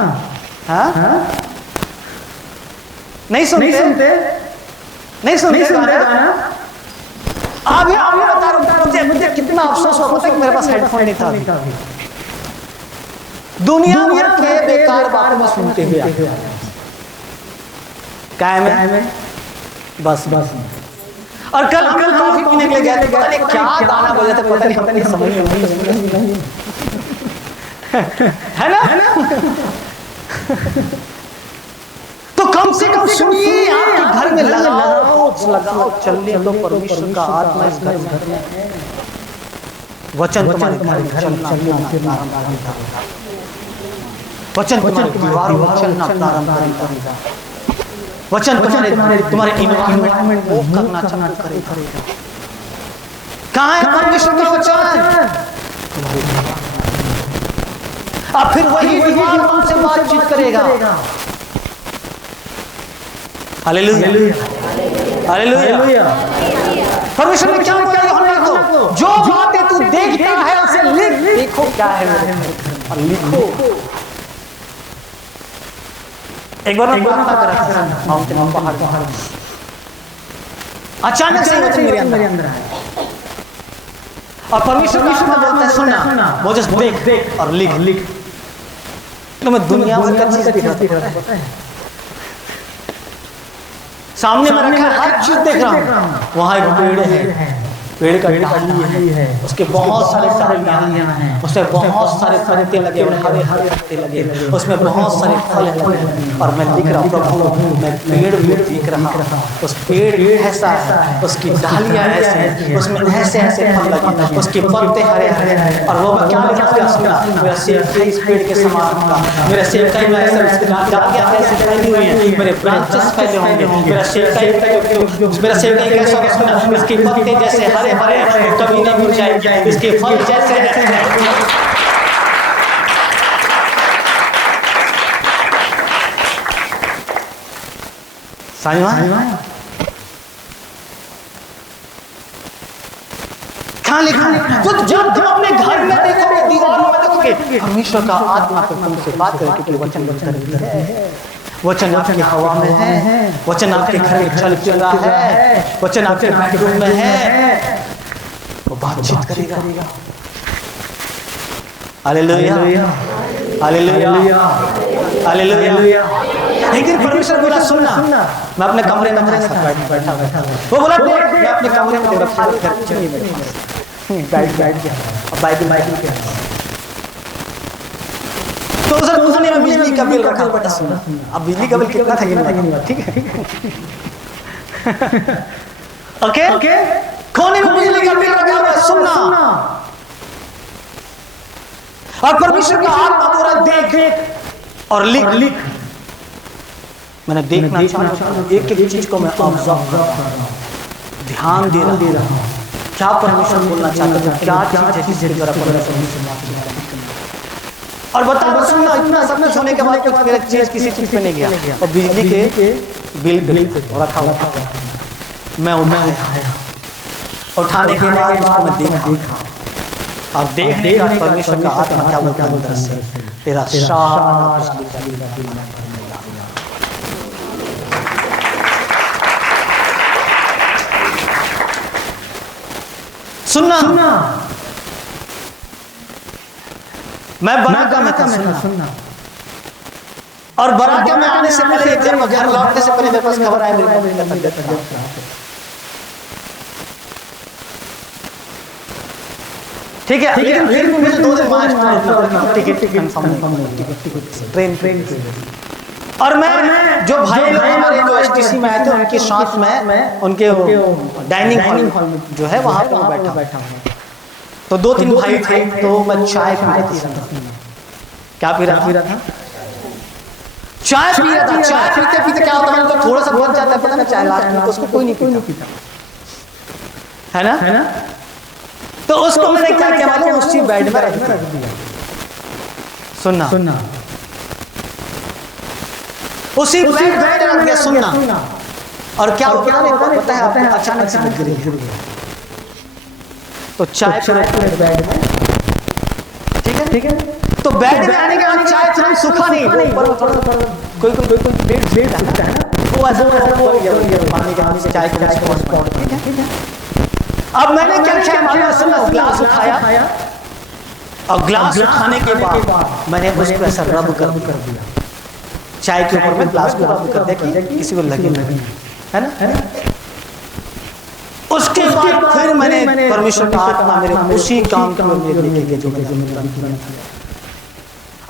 हाँ नहीं सुनते गाना। अभी बता रहा हूँ मुझे कितना अफसोस हुआ कि मेरे पास हेडफोन नहीं था। दुनिया भर के बेकार बात में सुनते हुए कायम है बस और कल कॉफी पीने के लिए गए थे पता नहीं क्या गाना बजा था पता नहीं समझ में है ना। तो कम से कम सुनिए आपके घर में लगाओ चलने दो परमेश्वर का आत्मा इस घर में है। वचन तुम्हारे घर में चलना वचन तुम्हारे दीवारों पर चलना प्रारंभ करेगा। वचन तुम्हारे इन्वायरमेंट को करना चालू करेगा। कहाँ है परमेश्वर का वचन? अब फिर वही दीवार तुमसे बातचीत करेगा। हालेलुया। परमेश्वर ने क्या बोला यूहन्ना को? जो बातें तू देखता है उसे लिख। देखो क्या है और लिखो। एक बार मैं प्रार्थना कर रहा था माउंटेन पहाड़ अचानक से वचन मेरे अंदर आया और परमेश्वर बोलता है सुनना वो जस्ट देख और लिख। तो मैं दुनिया भर का चीज दिख रहा है सामने में रखा हर चीज देख रहा हूँ। वहाँ एक पेड़ है, पेड़ का डाली है, उसके बहुत सारे डालियाँ हैं, उसमें बहुत सारे पत्ते लगे हुए, हरे पत्ते लगे, उसमें बहुत सारे फल लगे और मैं दिख रहा हूँ प्रभु मैं पेड़ दिख रहा हूँ। उस पेड़ ऐसा है, उसकी डालियाँ ऐसी, उसमें ऐसे फल लगे, उसके पत्ते हरे हरे और वो क्या लिखा सुना मेरा सेवका इस पेड़ के समान होगा। मेरा सेवका में ऐसे डालियाँ ऐसे फैली हुई हैं, मेरे ब्रांचेस फैले होंगे। मेरा सेवका कैसा होगा सुना इसके पत्ते जैसे हरे हरे कभी नहीं मुरझाएंगे, इसके फल जैसे कहाँ लिखा? तो जब तुम अपने घर में देखोगे दीवारों में देखोगे परमेश्वर का आत्मा तुमसे बात करे क्योंकि वचन आपकी हवा में है, वचन आपके घर में चल रहा है, वचन आपके बेडरूम में है, वो बातचीत करेगा। Hallelujah, hallelujah, hallelujah. एक दिन परमेश्वर बोला सुनना, मैं अपने कमरे में बैठा बैठा, वो बोला देख मैं अपने कमरे में बैठ गया, अब बाइबल क्या तो उस कोने में बिजली का बिल रखा पड़ा। सुना, अब बिजली का बिल कितना था गिनना, ठीक है ओके, कोने में बिजली का बिल रखा हुआ, सुनना। और परमेश्वर का आत्मा बोला देख और लिख। मैंने देखना चाहूँ, एक एक चीज को मैं ऑब्जर्व कर रहा हूँ, ध्यान दे रहा हूँ, क्या परमेश्वर बोलना चाहता है, क्या चीज है जिसके द्वारा परमेश्वर। और बता सुनना, इतना सब कुछ होने के बाद कुछ मेरा चीज किसी चीज पे नहीं गया, और बिजली के बिल पे रखा हुआ मैं उठाया, उठाने के बाद उसको मैं देखा, और देखने का परमेश्वर का आत्मा क्या बोलता है अंदर से, तेरा सारा सुनना। मैं बराका में था, सुनना। और बराका में आने से पहले एक दिन घर लौटने से पहले मेरे पास खबर आई, मेरी तबीयत खराब है। ठीक है, लेकिन फिर भी मुझे 2 दिन बाद टिकट ट्रेन और मैं जो भाई लोग हमारे जो एसटीसी में आए थे उनके साथ में उनके डाइनिंग हॉल में जो है वहां पे बैठा हूँ। तो 2-3 भाई थे, तो मैं चाय पी रहा था। क्या पी रहा था? चाय पी रहा था। चाय पीते पीते क्या होता है, तो थोड़ा सा बच जाता है, पता ना चाय लास्ट में उसको कोई नहीं पीता, है ना? तो उसको मैंने क्या किया मालूम, उसी बेड में रख दिया। सुनना, उसी बेड में रख दिया। सुनना, और क्या होता है अचानक से गिर गया। तो चाय पूरे बेड में, ठीक है। तो बेड में आने के बाद चाय तुरंत सूखा नहीं, कोई डेढ़ सूखता है ना, वो ऐसा पानी के आने से चाय के स्पॉट, ठीक है। अब मैंने क्या किया मालूम, सुनना, ग्लास उठाया, और ग्लास उठाने के बाद मैंने उसको ऐसा रब कर दिया, चाय के ऊपर में ग्लास को रब कर दिया कि किसी को लगे नहीं, है ना? उसके बाद फिर मैंने परमेश्वर का आत्मा मेरे उसी काम को लेके जो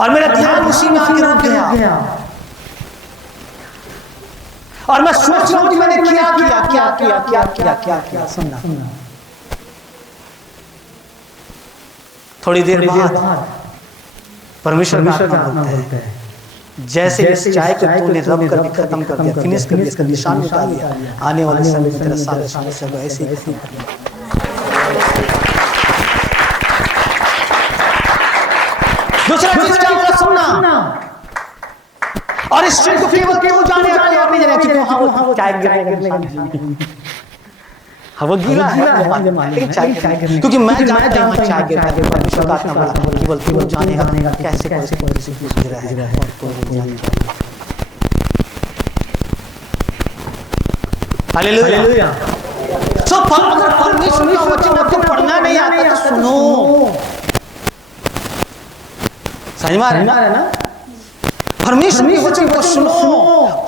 और मेरा ध्यान उसी में आके रुक गया, और मैं सोच रहा हूं कि मैंने क्या। सुनना, थोड़ी देर बाद परमेश्वर का आत्मा बोलता है, जैसे इस चाय को तूने रब करके खत्म कर दिया, फिनिश कर दिया, इसका निशान निकाल दिया, आने वाले समय में तेरा सारा समस्या को ऐसे ही खत्म कर दिया। दूसरा चीज क्या होगा, सुनना। और इस चीज को केवल जाने कोई और नहीं जाने, क्योंकि वो चाय गिरने वो गीला है, क्योंकि मैं जानता हूं चाय गिरता है, परमेश्वर का आत्मा बोला केवल तू जानेगा कैसे गिरा है। हालेलुया। तो अगर परमेश्वर का वचन आपको पढ़ना नहीं आता तो सुनो, समझ में आ रहा है ना? परमेश्वर के वचन को सुनो,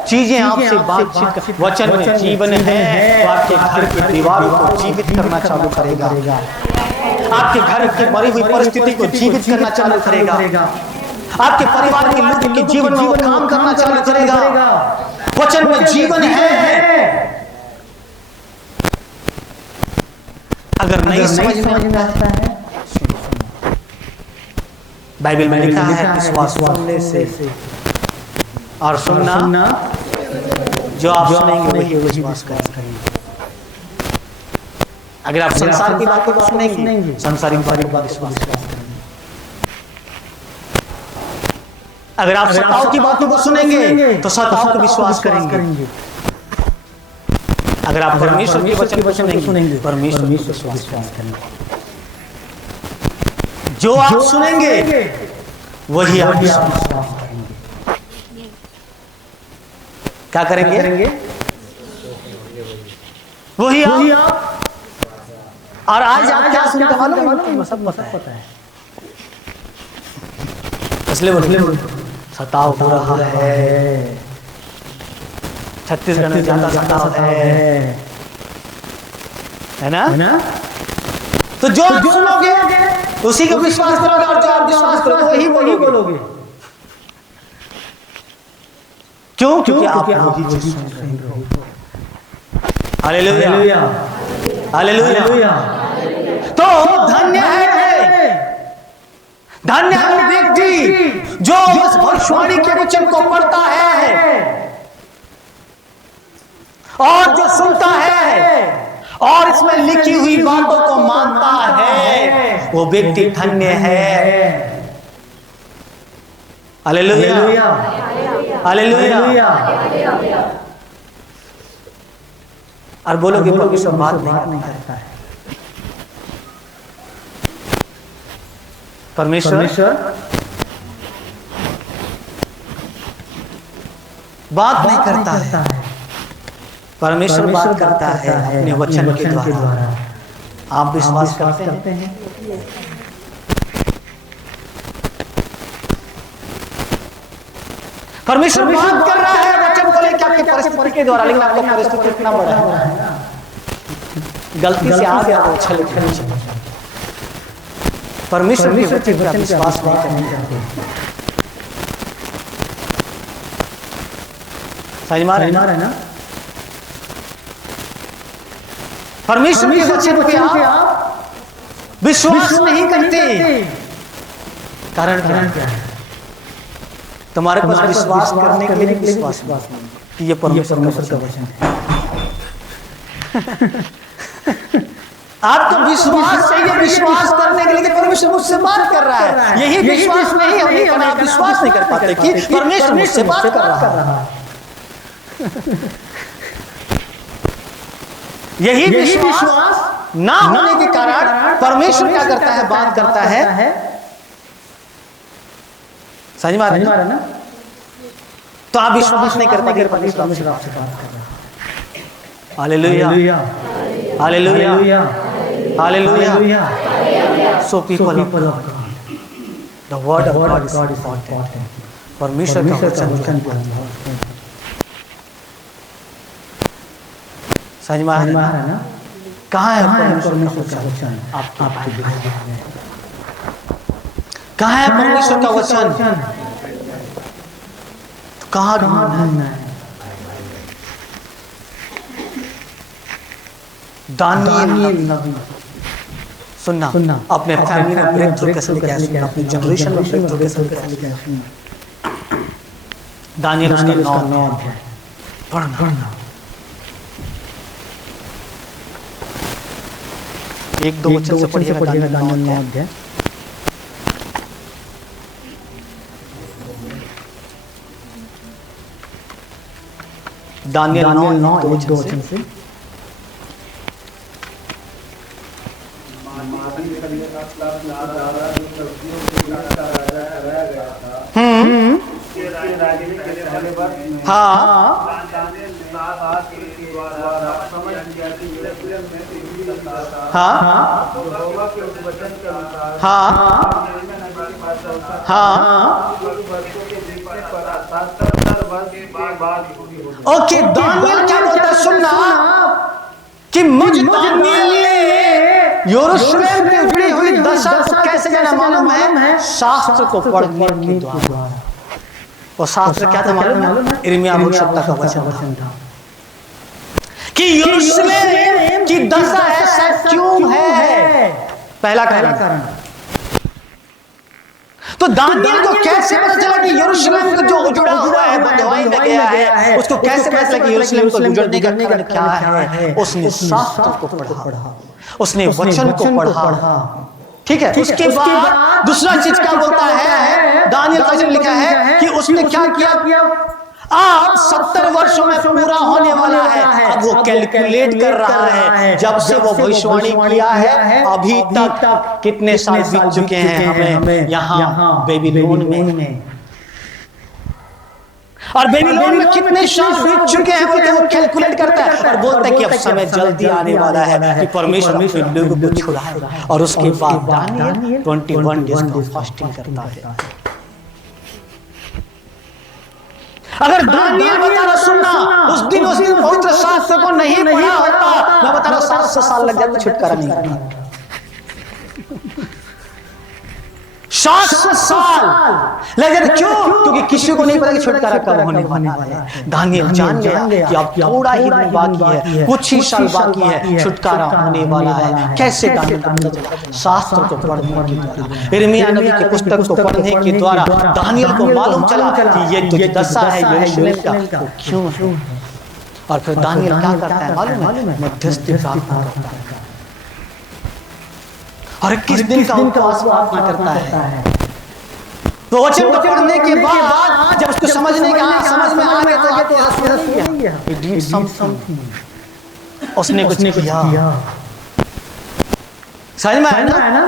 चीजें आपसे बातचीत, वचन में जीवन है, तो आपके घर की दीवारों को जीवित करना चालू करेगा, आपके घर की मरी हुई परिस्थिति को जीवित करना चालू करेगा, आपके परिवार के लोगों के जीवन में काम करना चालू करेगा। वचन में जीवन है। अगर नहीं समझ में आता है, बाइबल में लिखा है विश्वास सुनने से और सुनना, जो आप सुनेंगे वही विश्वास करेंगे। अगर आप संसार की बातों को सुनेंगे, सांसारिक बातों पर विश्वास करेंगे। अगर आप सताव की बातों को सुनेंगे तो सताव को विश्वास करेंगे। अगर आप परमेश्वर के वचन को सुनेंगे, परमेश्वर को विश्वास करेंगे। जो आप सुनेंगे वही आप विश्वास करेंगे। क्या करेंगे? वही आप। और आज आप क्या सुनते मालूम है? सब पता है। इसलिए बोले सताव हो रहा है, छत्तीसगढ़ में ज्यादा सताव है ना? तो जो आप सुनोगे उसी को विश्वास करोगे, और जो आप विश्वास करोगे वही बोलोगे। क्यों? क्योंकि आप वही चीज सुन रहे हो। Hallelujah, hallelujah. तो धन्य है वो व्यक्ति जो उस भविष्यवाणी के वचन को पढ़ता है और जो सुनता है और इसमें लिखी हुई बातों को मानता है, वो व्यक्ति धन्य है। Hallelujah, hallelujah. और बोलोगे परमेश्वर बात नहीं करता है। परमेश्वर बात नहीं करता है, परमेश्वर बात करता है अपने वचन के द्वारा। आप विश्वास करते हैं? परमेश्वर बात कर रहा है वचन को लेकर आपके परिस्थिति के द्वारा, लेकिन आपका परिस्थिति इतना बड़ा है, गलती से आ गया वो छल। परमेश्वर के वचन पर विश्वास नहीं करते। समझ में आ रहा है ना? परमेश्वर के वचन पे आप विश्वास नहीं करते। कारण क्या है? तुम्हारे पास विश्वास करने के लिए विश्वास नहीं कि ये परमेश्वर का वचन है। आपको विश्वास चाहिए, विश्वास करने के लिए परमेश्वर मुझसे बात कर रहा है। यही विश्वास नहीं है, लेकिन आप विश्वास नहीं कर पाते कि परमेश्वर मुझसे बात कर रहा है। यही विश्वास ना होने के कारण परमेश्वर क्या करता है? बात करता है। समझ में आ रहा है ना? तो आप विश्वास नहीं करते कि परमेश्वर आपसे बात कर रहा है। Hallelujah, hallelujah, hallelujah. So people of God, the word of God is important. परमेश्वर का वचन समझ में आ रहा है ना? कहाँ है परमेश्वर का वचन? आपके दिल में। कहाँ है परमेश्वर का वचन? कहाँ ढूंढना है? दानिएल नबी सुनना अपने फैमिली में ब्रेक थ्रू कैसे लेके आए, सुनना अपनी जनरेशन में ब्रेक थ्रू कैसे लेके आए, सुनना। दानिएल उसका 9 अध्याय पढ़ना। 1-2 वचन से पढ़िएगा दानिएल 9 अध्याय। दानिएल 9 1-2 वचन से। ओके, दानिएल क्या बोलता है? सुनना कि मुझ दानिएल ने यरूशलेम की उजड़ी हुई दशा को कैसे जाना मालूम है? शास्त्र को पढ़ने के द्वारा। और शास्त्र क्या था मालूम है? यिर्मयाह भविष्यवक्ता का वचन था कि यरूशलेम की दशा ऐसा क्यों है। पहला कारण। तो दानिएल को कैसे पता चला कि यरूशलेम को जो उजड़ा हुआ है, बंधुआई में गया है, उसको कैसे पता चला कि यरूशलेम को उजड़ने का कारण क्या है? उसने शास्त्र को पढ़ा, उसने वचन को पढ़ा। ठीक है, उसके बाद दूसरा चीज क्या बोलता है? दानिएल का वचन लिखा है कि उसने क्या किया? अब 70 वर्षों में पूरा होने वाला है। अब वो कैलकुलेट कर रहा है, जब से वो भविष्यवाणी किया है अभी तक कितने साल बीत चुके हैं हमें यहाँ बेबीलोन में, और बेबीलोन में कितने साल बीत चुके हैं बोलते वो कैलकुलेट करता है और बोलता है कि अब समय जल्दी आने वाला है कि परमेश्वर अपने लोगों को छुड़ाएगा। और उसके बाद दानिएल 21 डेज का फास्टिंग करता है। अगर दानियल बता रहा सुनना, उस दिन पवित्र शास्त्र को नहीं पढ़ा होता, मैं बता रहा 700 साल लग जाता छुटकारा नहीं होता। 700 साल लग जाते। क्यों? क्योंकि किसी को नहीं पता कि छुटकारा कब होने वाला है। दानियल जान गया कि अब थोड़ा ही दिन बाकी है, कुछ ही साल बाकी है, छुटकारा होने वाला है। कैसे दानियल को पता चला? शास्त्र को पढ़ने के द्वारा, यिर्मयाह नबी की पुस्तक को पढ़ने के द्वारा दानियल को मालूम चला कि ये जो दशा है यरूशलेम का वो क्यों है। और फिर दानियल क्या करता है मालूम है? मध्यस्थी प्रार्थना करता है और 21 दिन का उपवास प्रार्थना करता है। तो वचन को पढ़ने के बाद जब उसको समझ में आ गया तो आते उसने कुछ किया। समझ में आया ना?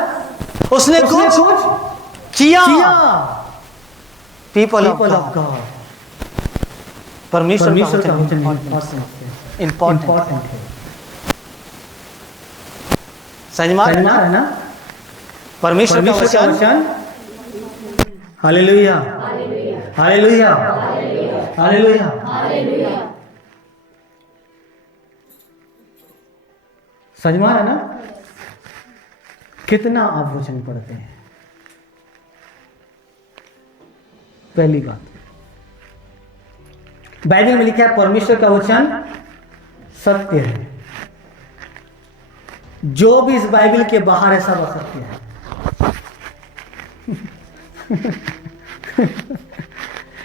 उसने कुछ किया। पीपल ऑफ गॉड, परमेश्वर का वचन इंपॉर्टेंट है। समझ में है ना? परमेश्वर का वचन, हालेलुया हालेलुया हालेलुया। समझ में है ना? कितना आप वचन पढ़ते हैं? पहली बात, बाइबल में लिखा है परमेश्वर का वचन सत्य है। जो भी इस बाइबल के बाहर है सब असत्य है।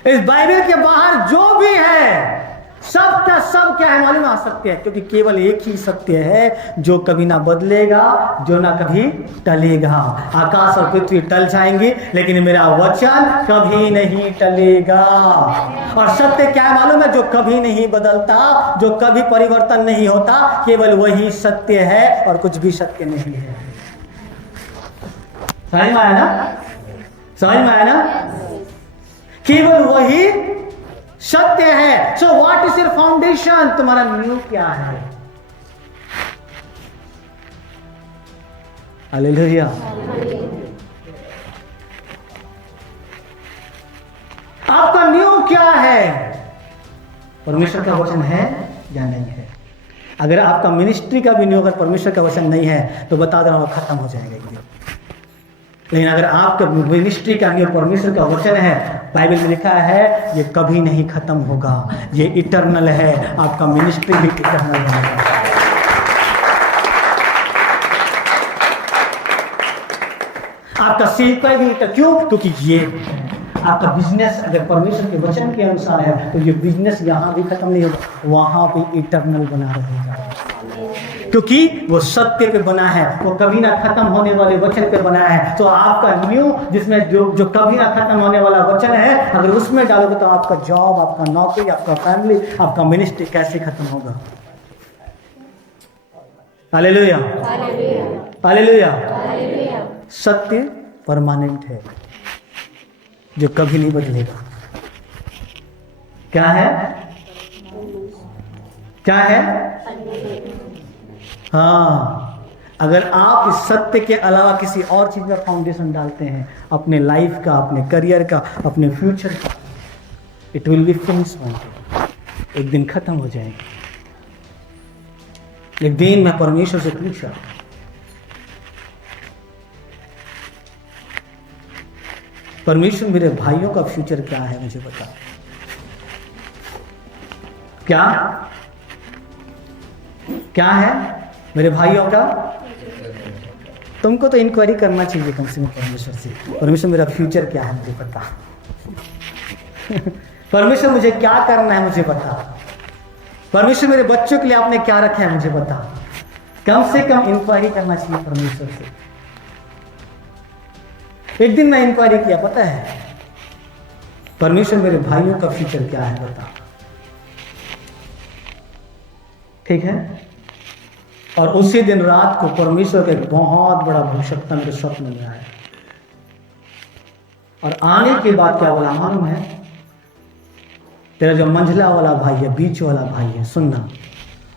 इस बाइबल के बाहर जो भी है सब का सब क्या है मालूम? असत्य है। क्योंकि केवल एक ही सत्य है जो कभी ना बदलेगा, जो ना कभी टलेगा। आकाश और पृथ्वी टल जाएंगी लेकिन मेरा वचन कभी नहीं टलेगा। और सत्य क्या है मालूम है? जो कभी नहीं बदलता, जो कभी परिवर्तन नहीं होता, केवल वही सत्य है और कुछ भी सत्य नहीं है। समझ में आया ना? समझ में आया ना? केवल वही सत्य है। So what is your foundation? तुम्हारा नींव क्या है? हालेलुया। आपका नींव क्या है? परमेश्वर का वचन है या नहीं है? अगर आपका मिनिस्ट्री का भी नींव अगर परमेश्वर का वचन नहीं है तो बता देना वो खत्म हो जाएगा एक दिन। लेकिन अगर आपका मिनिस्ट्री का नींव परमेश्वर का वचन है, बाइबल में लिखा है ये कभी नहीं खत्म होगा, ये इटर्नल है। आपका मिनिस्ट्री भी इटर्नल होगा। आपका सेवकाई भी क्यों? क्योंकि ये आपका बिजनेस अगर परमेश्वर के वचन के अनुसार है तो ये बिजनेस यहाँ भी खत्म नहीं होगा, वहां भी इटर्नल बना रहेगा। क्योंकि वो सत्य पे बना है, वो कभी ना खत्म होने वाले वचन पे बना है। तो आपका न्यू जिसमें जो कभी ना खत्म होने वाला वचन है, अगर उसमें डालोगे तो आपका जॉब, आपका नौकरी, आपका फैमिली, आपका मिनिस्ट्री कैसे खत्म होगा? Hallelujah hallelujah. सत्य परमानेंट है जो कभी नहीं बदलेगा। क्या है? क्या है? हाँ, अगर आप इस सत्य के अलावा किसी और चीज में फाउंडेशन डालते हैं, अपने लाइफ का, अपने करियर का, अपने फ्यूचर का, it will be finish one day. एक दिन खत्म हो जाएगा। एक दिन मैं परमेश्वर से पूछा, परमेश्वर मेरे भाइयों का फ्यूचर क्या है मुझे बता। क्या क्या है मेरे भाइयों का? तुमको तो इंक्वायरी करना चाहिए कम से कम परमेश्वर से, परमेश्वर मेरा फ्यूचर क्या है मुझे बता। परमेश्वर मुझे क्या करना है मुझे बता। परमेश्वर मेरे बच्चों के लिए आपने क्या रखा है मुझे बता। कम से कम इंक्वायरी करना चाहिए परमेश्वर से। एक दिन मैं इंक्वायरी किया, पता है परमेश्वर मेरे भाइयों का फ्यूचर क्या है बता। ठीक है। और उसी दिन रात को परमेश्वर का एक बहुत बड़ा भविष्यवक्ता मेरे स्वप्न में आया। और आने के बाद क्या बोला मालूम है? तेरा जो मंझला वाला भाई है, बीच वाला भाई है, सुनना,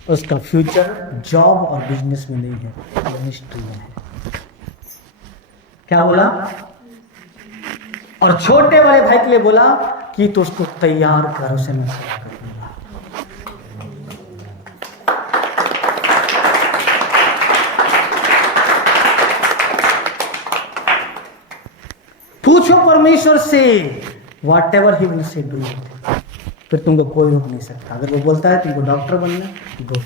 उसका फ्यूचर जॉब और बिजनेस में नहीं है, मिनिस्ट्री में है। क्या बोला? और छोटे वाले भाई के लिए बोला कि तो उसको तैयार कर, उसे मैं सेवा करूंगा। पूछो परमेश्वर से, what ever he will say do, फिर तुमको कोई रोक नहीं सकता। अगर वो बोलता है तुमको डॉक्टर बनना है, दो,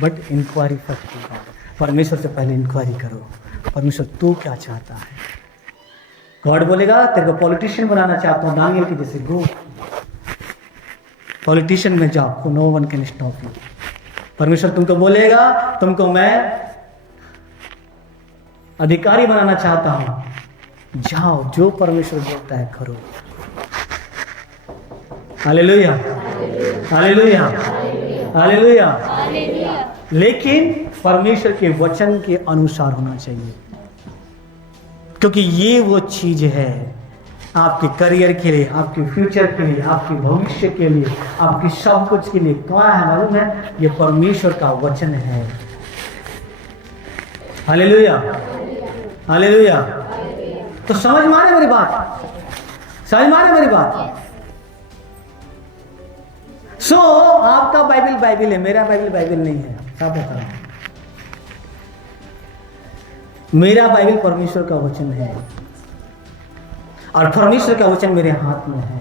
बट इंक्वायरी फर्स्ट। परमेश्वर से पहले इंक्वायरी करो, परमेश्वर तू क्या चाहता है। गॉड बोलेगा तेरे को पॉलिटिशियन बनाना चाहता हूँ, दानियल की जैसे, गो पॉलिटिशियन में जाओ, no one can stop you. परमेश्वर तुमको बोलेगा तुमको मैं अधिकारी बनाना चाहता हूं, जाओ, जो परमेश्वर बोलता है करो। Hallelujah, hallelujah, hallelujah. लेकिन परमेश्वर के वचन के अनुसार होना चाहिए, क्योंकि ये वो चीज है आपके करियर के लिए, आपके फ्यूचर के लिए, आपके भविष्य के लिए, आपके सब कुछ के लिए। क्या है मालूम है? ये परमेश्वर का वचन है। Hallelujah, hallelujah. तो समझ मारे मेरी बात, समझ मारे मेरी बात। आपका बाइबल बाइबल है, मेरा बाइबल बाइबल नहीं है। सब बता रहा हूं, मेरा बाइबल परमेश्वर का वचन है और परमेश्वर का वचन मेरे हाथ में है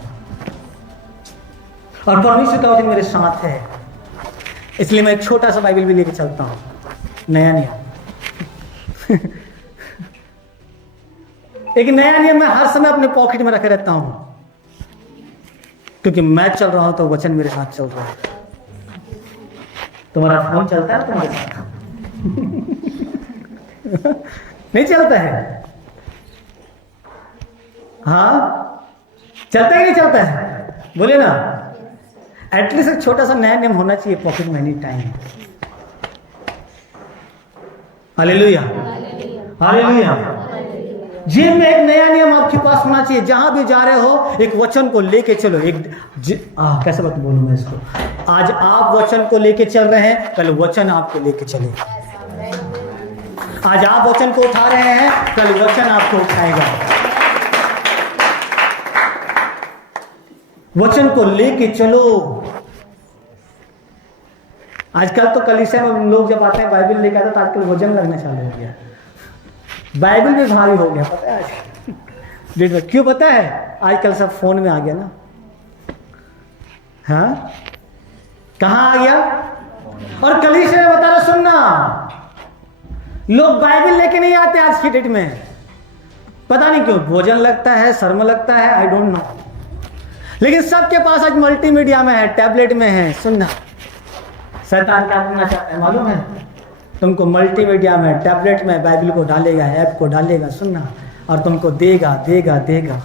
और परमेश्वर का वचन मेरे साथ है। इसलिए मैं एक छोटा सा बाइबल भी लेके चलता हूं, नया नियम। एक नया नियम मैं हर समय अपने पॉकेट में रखे रहता हूं, क्योंकि मैं चल रहा हूं तो वचन मेरे साथ चल रहा है। तुम्हारा फोन चलता है तुम्हारे साथ? नहीं चलता है? हाँ, चलता ही नहीं चलता है? बोले ना, एटलीस्ट एक छोटा सा नया नियम होना चाहिए पॉकेट में any time. Hallelujah, hallelujah. Gym में एक नया नियम आपके पास होना चाहिए। जहां भी जा रहे हो एक वचन को लेके चलो। कैसे बात बोलूं मैं इसको? आज आप वचन को लेके चल रहे हैं, कल वचन आपको लेके चले। आज आप वचन को उठा रहे हैं, कल वचन आपको उठाएगा। वचन को लेके चलो। आजकल तो कलीसिया में लोग जब आते हैं बाइबल लेके आते हैं, तो आजकल वजन लगना चालू हो गया। बाइबल भी भारी हो गया, पता है आज? क्यों पता है? आजकल सब फोन में आ गया ना। हाँ, कहां आ गया? और कलीसिया में बता रहा, सुनना, लोग बाइबल लेके नहीं आते आज की डेट में। पता नहीं क्यों, भोजन लगता है, शर्म लगता है, आई डोंट नो। लेकिन सबके पास आज मल्टीमीडिया में है, टैबलेट में है। सुनना, शैतान क्या करना चाहता है मालूम है? तुमको मल्टीमीडिया में, टैबलेट में बाइबल को डालेगा, ऐप को डालेगा, सुनना, और तुमको देगा देगा देगा,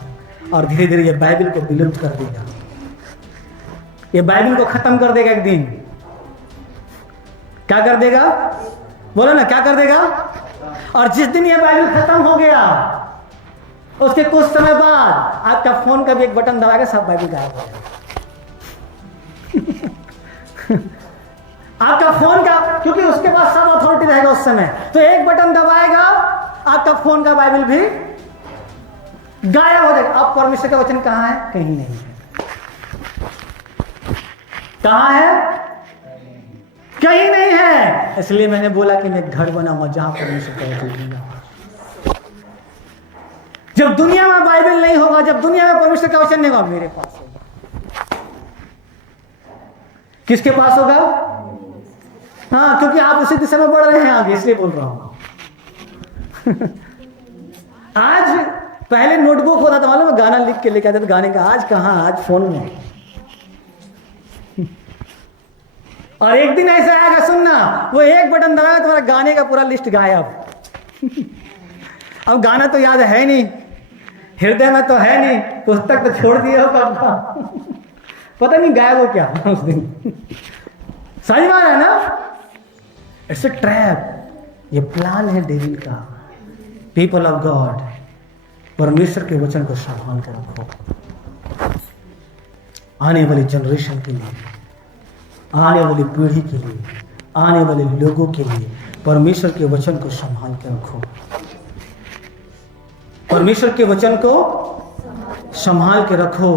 और धीरे धीरे ये बाइबल को विलुप्त कर देगा। ये बाइबल को खत्म कर देगा एक दिन। क्या कर देगा? बोलो ना, क्या कर देगा? और जिस दिन ये बाइबल खत्म हो गया, उसके कुछ समय बाद आपका फोन का भी एक बटन दबाएगा, सब बाइबल गायब हो जाएगा। आपका फोन का, क्योंकि उसके पास सब अथॉरिटी रहेगा उस समय, तो एक बटन दबाएगा, आपका फोन का बाइबल भी गायब हो जाएगा। अब परमेश्वर का वचन कहां है? कहीं नहीं है। कहां है? कहीं नहीं है। इसलिए मैंने बोला कि मैं घर बनाऊंगा जहां परमेश्वर का वचन होगा। जब दुनिया में बाइबल नहीं होगा, जब दुनिया में परमेश्वर का वचन नहीं होगा, मेरे पास होगा। किसके पास होगा? हाँ, क्योंकि आप उसी दिशा में बढ़ रहे हैं आगे, इसलिए बोल रहा हूं। आज पहले नोटबुक होता था मालूम है, गाना लिख के लेके आते थे गाने का। आज कहां? आज फोन में। और एक दिन ऐसा आएगा, सुनना, वो एक बटन दबाया तुम्हारा गाने का पूरा लिस्ट गायब। अब गाना तो याद है नहीं, हृदय में तो है नहीं, पुस्तक तो छोड़ दिए हो कब का। पता नहीं गायब हो क्या उस दिन। सही बात है ना? It's a trap. ये प्लान है डेविल का। पीपल ऑफ गॉड, परमेश्वर के वचन को संभाल कर रखो। आने वाली जनरेशन के लिए, आने वाली पीढ़ी के लिए, आने वाले लोगों के लिए परमेश्वर के वचन को संभाल कर रखो। परमेश्वर के वचन को संभाल के रखो।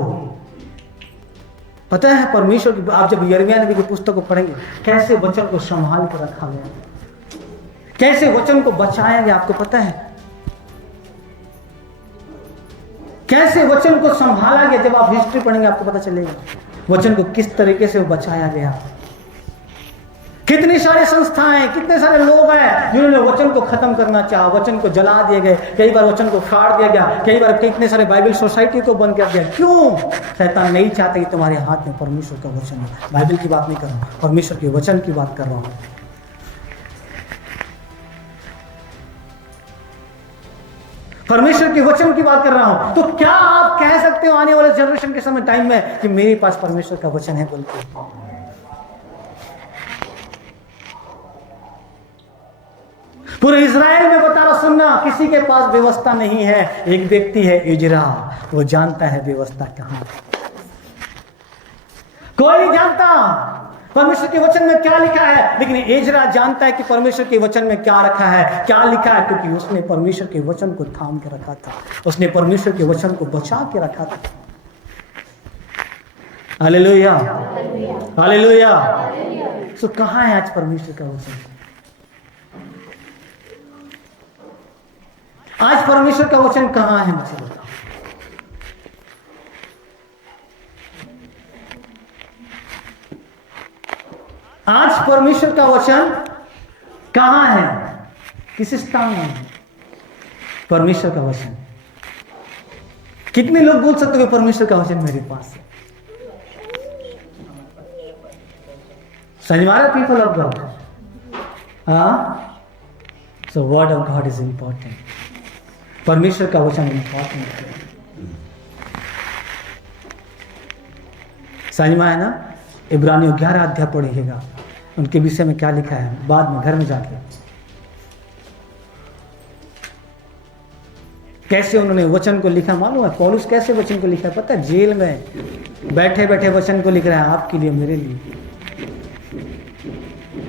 पता है परमेश्वर की, आप जब यिर्मयाह नबी की पुस्तक को पढ़ेंगे कैसे वचन को संभाल के रखा गया, कैसे वचन को बचाया गया, आपको पता है कैसे वचन को संभाला गया। जब आप हिस्ट्री पढ़ेंगे आपको पता चलेगा वचन को किस तरीके से वो बचाया गया। कितनी सारी संस्थाएं, कितने सारे लोग हैं जिन्होंने वचन को खत्म करना चाहा, वचन को जला दिए गए, कई बार वचन को फाड़ दिया गया, कई बार कितने सारे बाइबल सोसाइटी को बंद कर दिया। क्यों? शैतान नहीं चाहता कि तुम्हारे हाथ में परमेश्वर का वचन हो। बाइबल की बात नहीं कर रहा हूं, परमेश्वर के वचन की बात कर रहा हूं। परमेश्वर के वचन की बात कर रहा हूं। तो क्या आप कह सकते हो आने वाले जनरेशन के समय टाइम में कि मेरे पास परमेश्वर का वचन है बोल के? पूरे इज़राइल में बता रहा, सुनना, किसी के पास व्यवस्था नहीं है। एक व्यक्ति है इजरा, वो जानता है व्यवस्था कहां। कोई नहीं जानता परमेश्वर के वचन में क्या लिखा है, लेकिन इजरा जानता है कि परमेश्वर के वचन में क्या रखा है, क्या लिखा है, क्योंकि उसने परमेश्वर के वचन को थाम के रखा था, उसने परमेश्वर के वचन को बचा के रखा था। Hallelujah, hallelujah. सो कहां है आज परमेश्वर का वचन? आज परमेश्वर का वचन कहां है मुझे बताओ। आज परमेश्वर का वचन कहां है? किस स्थान में है परमेश्वर का वचन? कितने लोग बोल सकते हो परमेश्वर का वचन मेरे पास है? संजवारा people of God, so word of God is important. परमेश्वर का वचन इंपॉर्टेंट है। समझ में है ना? इब्रानियों 11 अध्याय पढ़िएगा, उनके विषय में क्या लिखा है बाद में घर में जाके। कैसे उन्होंने वचन को लिखा मालूम है? पौलुस कैसे वचन को लिखा है पता है? जेल में बैठे बैठे वचन को लिख रहा है, आपके लिए, मेरे लिए।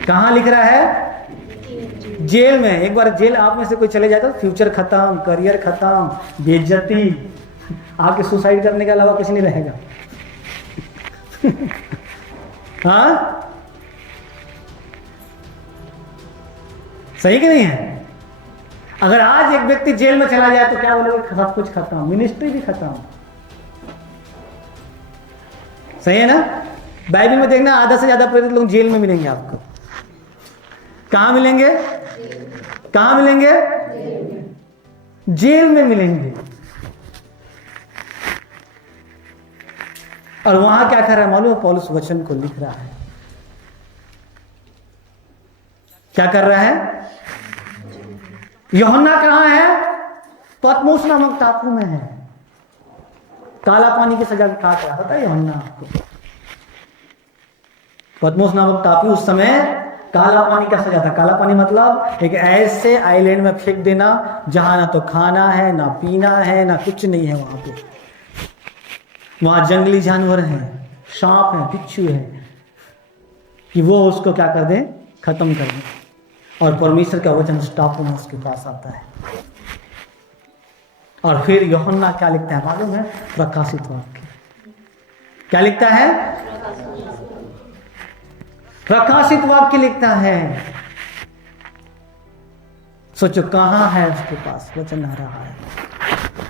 कहां लिख रहा है? जेल में। एक बार जेल आप में से कोई चले जाता, फ्यूचर खत्म, करियर खत्म, बेइज्जती, आपके सुसाइड करने के अलावा कुछ नहीं रहेगा। हाँ, सही कि नहीं है? अगर आज एक व्यक्ति जेल में चला जाए तो क्या बोलोगे? सब कुछ खत्म, मिनिस्ट्री भी खत्म। सही है ना? बाइबल में देखना, आधा से ज्यादा प्रेरित लोग जेल में मिलेंगे आपको। कहां मिलेंगे? कहां मिलेंगे? जेल में मिलेंगे। और वहां क्या कर रहा है मालूम है? पौलुस वचन को लिख रहा है। क्या कर रहा है? यूहन्ना कहां है? पतमोस नामक टापू में है। काला पानी की सजा काट रहा था यूहन्ना आपको। पतमोस नामक टापू उस समय काला पानी का सजा था। काला पानी मतलब एक ऐसे आइलैंड में फेंक देना जहां ना तो खाना है, ना पीना है, ना कुछ नहीं है। वहां पे वहां जंगली जानवर हैं, सांप हैं, बिच्छू हैं, कि वो उसको क्या कर दें? खत्म कर दें। और परमेश्वर का वचन उस टापू में उसके पास आता है। और फिर यूहन्ना क्या लिखता है मालूम है? प्रकाशित वाक्य। क्या लिखता है? प्रकाशित वाक्य लिखता है। सोचो कहां है उसके पास वचन आ रहा है।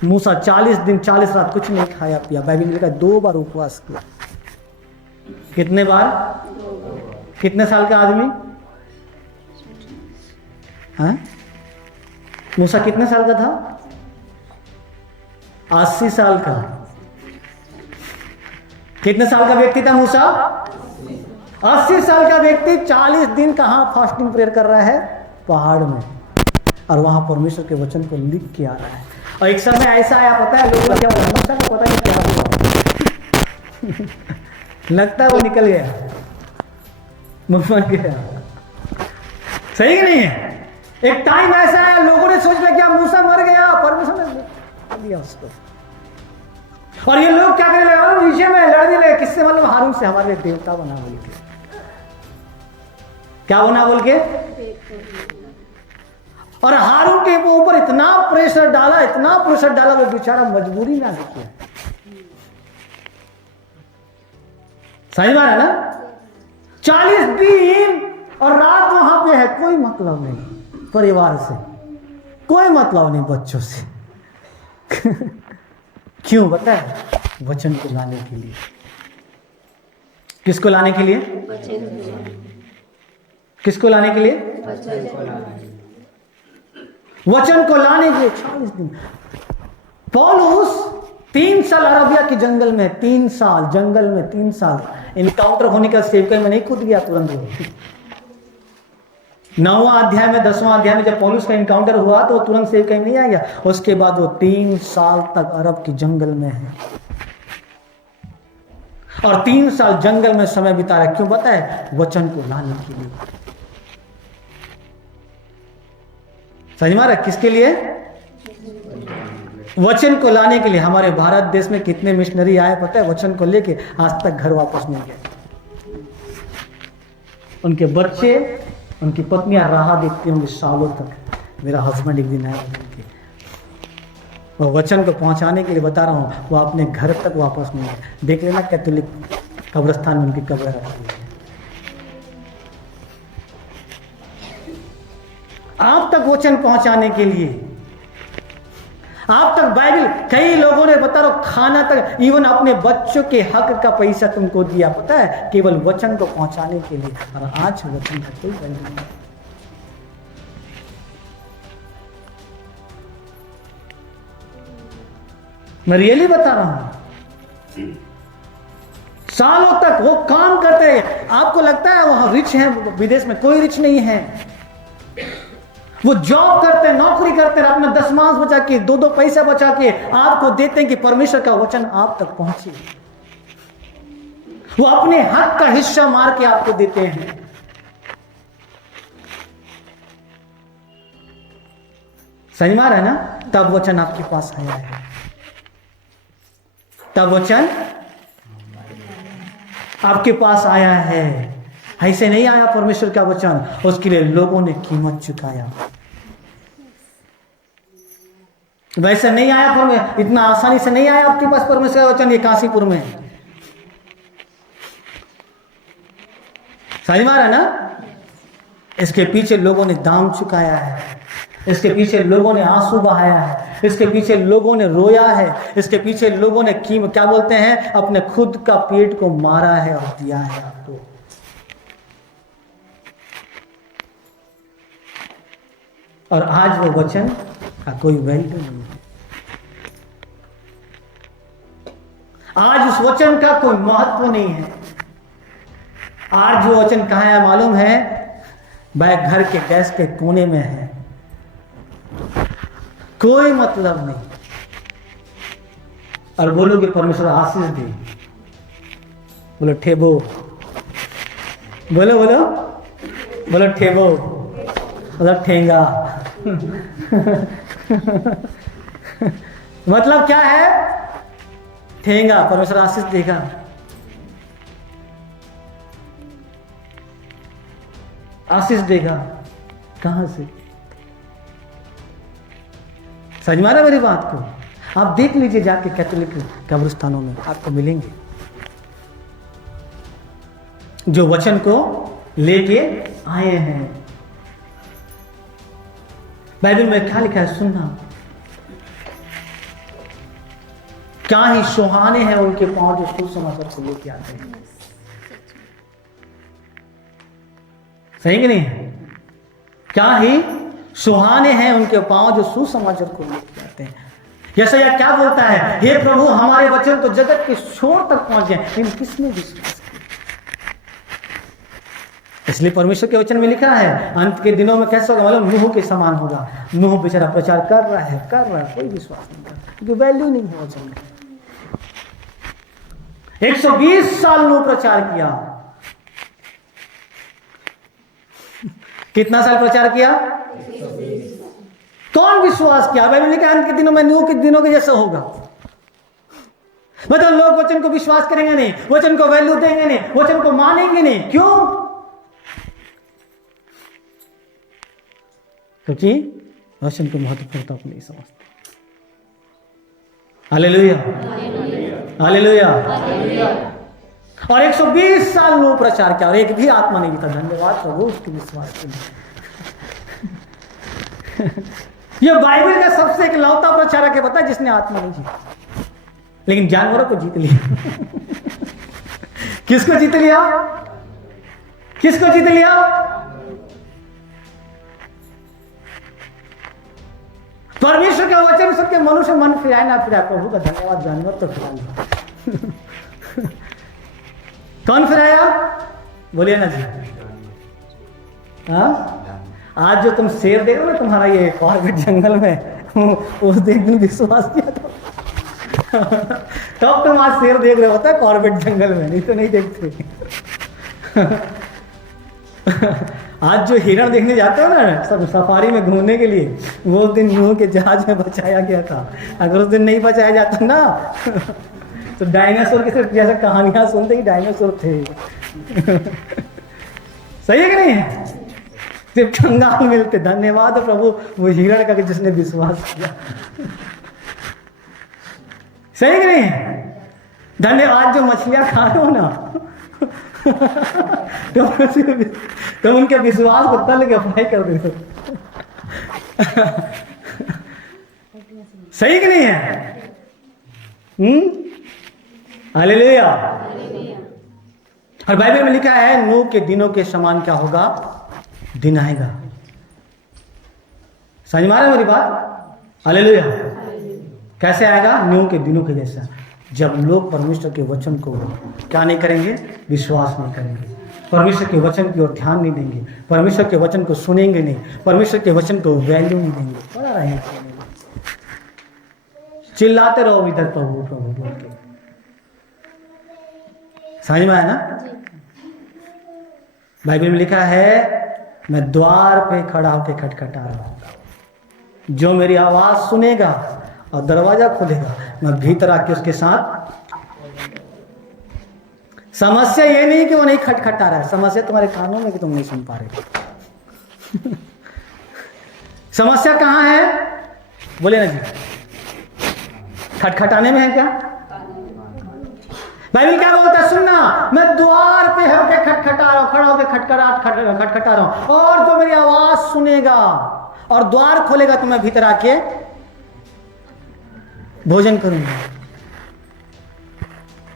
मूसा 40 दिन 40 रात कुछ नहीं खाया पिया। बाइबल लिखा 2 बार उपवास किया। कितने बार? कितने साल का आदमी? हाँ? मूसा कितने साल का था? 80 साल का। कितने साल का व्यक्ति था मूसा? 80 साल का व्यक्ति 40 दिन कहां फास्टिंग प्रेयर कर रहा है? पहाड़ में। और वहां परमेश्वर के वचन को लिख के आ रहा है। और एक समय ऐसा आया, पता है लोगों क्या मूसा को पता नहीं क्या हुआ। लगता है वो निकल गया, मर गया। सही नहीं है? एक टाइम ऐसा आया लोगों ने सोच लिया क्या मूसा मर गया, परमेश्वर ने दिया उसको। और ये लोग क्या करने लगे? विषय में लड़ने लगे। किससे? मतलब हारून से। हमारे देवता बना बोल के। क्या बना बोल के? और हारून के ऊपर इतना प्रेशर डाला, इतना प्रेशर डाला, वो बेचारा मजबूरी में आ गया। सही बात है ना? 40 दिन और रात वहां पे है, कोई मतलब नहीं परिवार से, कोई मतलब नहीं बच्चों से। क्यों पता है? वचन को लाने के लिए। किसको लाने के लिए? किसको लाने के लिए? वचन को लाने के लिए 40 दिन। पौलुस 3 साल अरबिया के जंगल में, 3 साल जंगल में, 3 साल इनकाउंटर होने का सेवकाई में नहीं कूद गया तुरंत। 9वां अध्याय में 10वां अध्याय में जब पौलुस का इनकाउंटर हुआ तो वो तुरंत सेवकाई में नहीं आ गया। उसके बाद वो 3 साल तक अरब के जंगल में है और 3 साल जंगल में समय बिता रहा। क्यों पता है? वचन को लाने के लिए। समझ में आ रहा? किसके लिए? वचन को लाने के लिए। हमारे भारत देश में कितने मिशनरी आए पता है? वचन को लेके आज तक घर वापस नहीं गए। उनके बच्चे, उनकी पत्नियां राह देखती होंगी सालों तक। मेरा हस्बैंड एक दिन आया, वो वचन को पहुंचाने के लिए बता रहा हूं, वो अपने घर तक वापस नहीं गए। देख लेना कैथोलिक कब्रिस्तान में उनकी कब्र रखी है। आप तक वचन पहुंचाने के लिए, आप तक बाइबल, कई लोगों ने बता रहा खाना तक, इवन अपने बच्चों के हक का पैसा तुमको दिया पता है, केवल वचन को पहुंचाने के लिए। और आज वचन का कोई वैल्यू नहीं। मैं रियली बता रहा हूं, सालों तक वो काम करते हैं। आपको लगता है वो रिच है? विदेश में कोई रिच नहीं है। वो जॉब करते हैं, नौकरी करते हैं, अपना 10 मास बचा के, 2 पैसा बचा के आपको देते हैं कि परमेश्वर का वचन आप तक पहुंचे। वो अपने हक का हिस्सा मार के आपको देते हैं। सही मार है ना? तब वचन आपके पास आया है, तब वचन आपके पास आया है। ऐसे नहीं आया परमेश्वर का वचन, उसके लिए लोगों ने कीमत चुकाया। वैसे नहीं आया, पर इतना आसानी से नहीं आया आपके पास परमेश्वर का वचन। ये काशीपुर में सही बात है ना? इसके पीछे लोगों ने दाम चुकाया है, इसके पीछे लोगों ने आंसू बहाया है, इसके पीछे लोगों ने रोया है, इसके पीछे लोगों ने क्या बोलते हैं, अपने खुद का पेट को मारा है और दिया है आपको। और आज वो वचन का कोई वैल्यू नहीं है। आज उस वचन का कोई महत्व नहीं है। आज वो वचन कहाँ है मालूम है? वह घर के गैस के कोने में है, कोई मतलब नहीं। और बोलोगे परमेश्वर आशीष दे, बोलो ठेबो, बोलो बोलो बोलो ठेबो, मतलब ठेंगा। मतलब क्या है? ठेंगा, परमेश्वर आशीष देगा। आशीष देगा कहां से? समझ में आ रहा मेरी बात को? आप देख लीजिए जाके कैथोलिक कब्रिस्तानों में आपको मिलेंगे जो वचन को लेके आए हैं। बाइबल में क्या लिखा है सुनना, क्या ही सुहाने हैं उनके पांव जो सुसमाचार को लेके आते हैं। सही कि नहीं? क्या ही सुहाने हैं उनके पांव जो सुसमाचार को लेके आते हैं। यशायाह क्या बोलता है? हे प्रभु हमारे वचन तो जगत के छोर तक पहुंच जाए, इन किसने विश्वास किया? इसलिए परमेश्वर के वचन में लिखा है अंत के दिनों में कैसा होगा मालूम? नूह के समान होगा। नूह बेचारा प्रचार कर रहा है, कोई विश्वास नहीं करता क्योंकि वैल्यू नहीं है वचन में। 120 साल नूह प्रचार किया। कितना साल प्रचार किया? कौन विश्वास किया? बाइबल लिखा अंत के दिनों में नूह के दिनों के जैसा होगा। मतलब लोग वचन को विश्वास करेंगे नहीं, वचन को वैल्यू देंगे नहीं, वचन को मानेंगे नहीं। क्यों? क्योंकि वचन को महत्वपूर्णता को नहीं समझते। Hallelujah, hallelujah. और 120 साल नूह प्रचार किया और एक भी आत्मा नहीं था। धन्यवाद प्रभु उसके विश्वास के लिए। ये बाइबल का सबसे इकलौता प्रचारक है, पता है, जिसने आत्मा नहीं जीता, लेकिन जानवरों को जीत लिया। किसको जीत लिया? किसको जीत लिया? परमेश्वर का वचन सबके मनुष्य मन फिराए ना फिराए, प्रभु का धन्यवाद, जानवर तो फिरा लिया। कौन फिराया? बोलिए ना जी। हाँ, आज जो तुम शेर देखो ना तुम्हारा ये कॉर्बेट जंगल में, उस दिन विश्वास किया था तब तुम आज शेर देख रहे होता है कॉर्बेट जंगल में, नहीं तो नहीं देखते। आज जो हिरण देखने जाते हो ना सब सफारी में घूमने के लिए, वो दिन नूह के जहाज में बचाया गया था। अगर उस दिन नहीं बचाया जाता ना तो डायनासोर की सिर्फ जैसे कहानियां सुनते ही डायनासोर थे। सही है कि नहीं है? सिर्फ कंगाल मिलते। धन्यवाद प्रभु वो हिरण का जिसने विश्वास किया। सही कि नहीं है? धन्यवाद जो मछलियां खा रहे हो ना तो उनके विश्वास को तल के फ्राई कर दे। सही कि नहीं है? हालेलुया। और बाइबल में लिखा है नूह के दिनों के समान क्या होगा? दिन आएगा। समझ में आ रहा है मेरी बात? हालेलुया। कैसे आएगा? नूह के दिनों के जैसा, जब लोग परमेश्वर के वचन को क्या नहीं करेंगे? विश्वास नहीं करेंगे, परमेश्वर के वचन की ओर ध्यान नहीं देंगे, परमेश्वर के वचन को सुनेंगे नहीं, परमेश्वर के वचन को वैल्यू नहीं देंगे। बड़ा रहेंगे, चिल्लाते रहो इधर प्रभु प्रभु बोल के। समझ में आया ना? बाइबल में लिखा है मैं द्वार पे खड़ा होकर खटखटा रहा हूं, जो मेरी आवाज सुनेगा और दरवाजा खोलेगा मैं भीतर आके उसके साथ। समस्या ये नहीं कि वो नहीं खटखटा रहा है, समस्या तुम्हारे कानों में कि तुम नहीं सुन पा रहे। समस्या कहां है? बोले ना जी, खटखटाने में है क्या? बाइबल क्या बोलता है? सुनना, मैं द्वार पे होकर खटखटा रहा हूं, खड़ा होकर खटखटा रहा हूं, और जो मेरी आवाज सुनेगा और द्वार खोलेगा तो मैं भीतर आके भोजन करूंगा।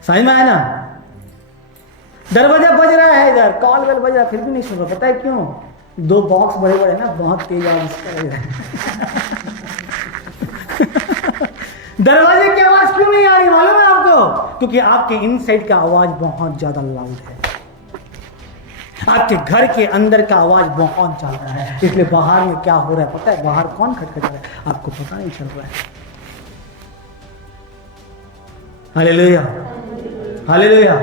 समझ में आया ना? दरवाजा बज रहा है, इधर कॉल बेल बज रहा है, फिर भी नहीं सुन रहा। पता है क्यों? 2 बॉक्स बड़े बड़े ना, बहुत तेज आवाज दरवाजे की आवाज क्यों नहीं आ रही मालूम है आपको? क्योंकि आपके इनसाइड का आवाज बहुत ज्यादा लाउड है, आपके घर के अंदर का आवाज बहुत ज्यादा है, इसलिए बाहर में क्या हो रहा है पता है? बाहर कौन खटखटा रहा है आपको पता नहीं चल रहा है। Hallelujah, hallelujah.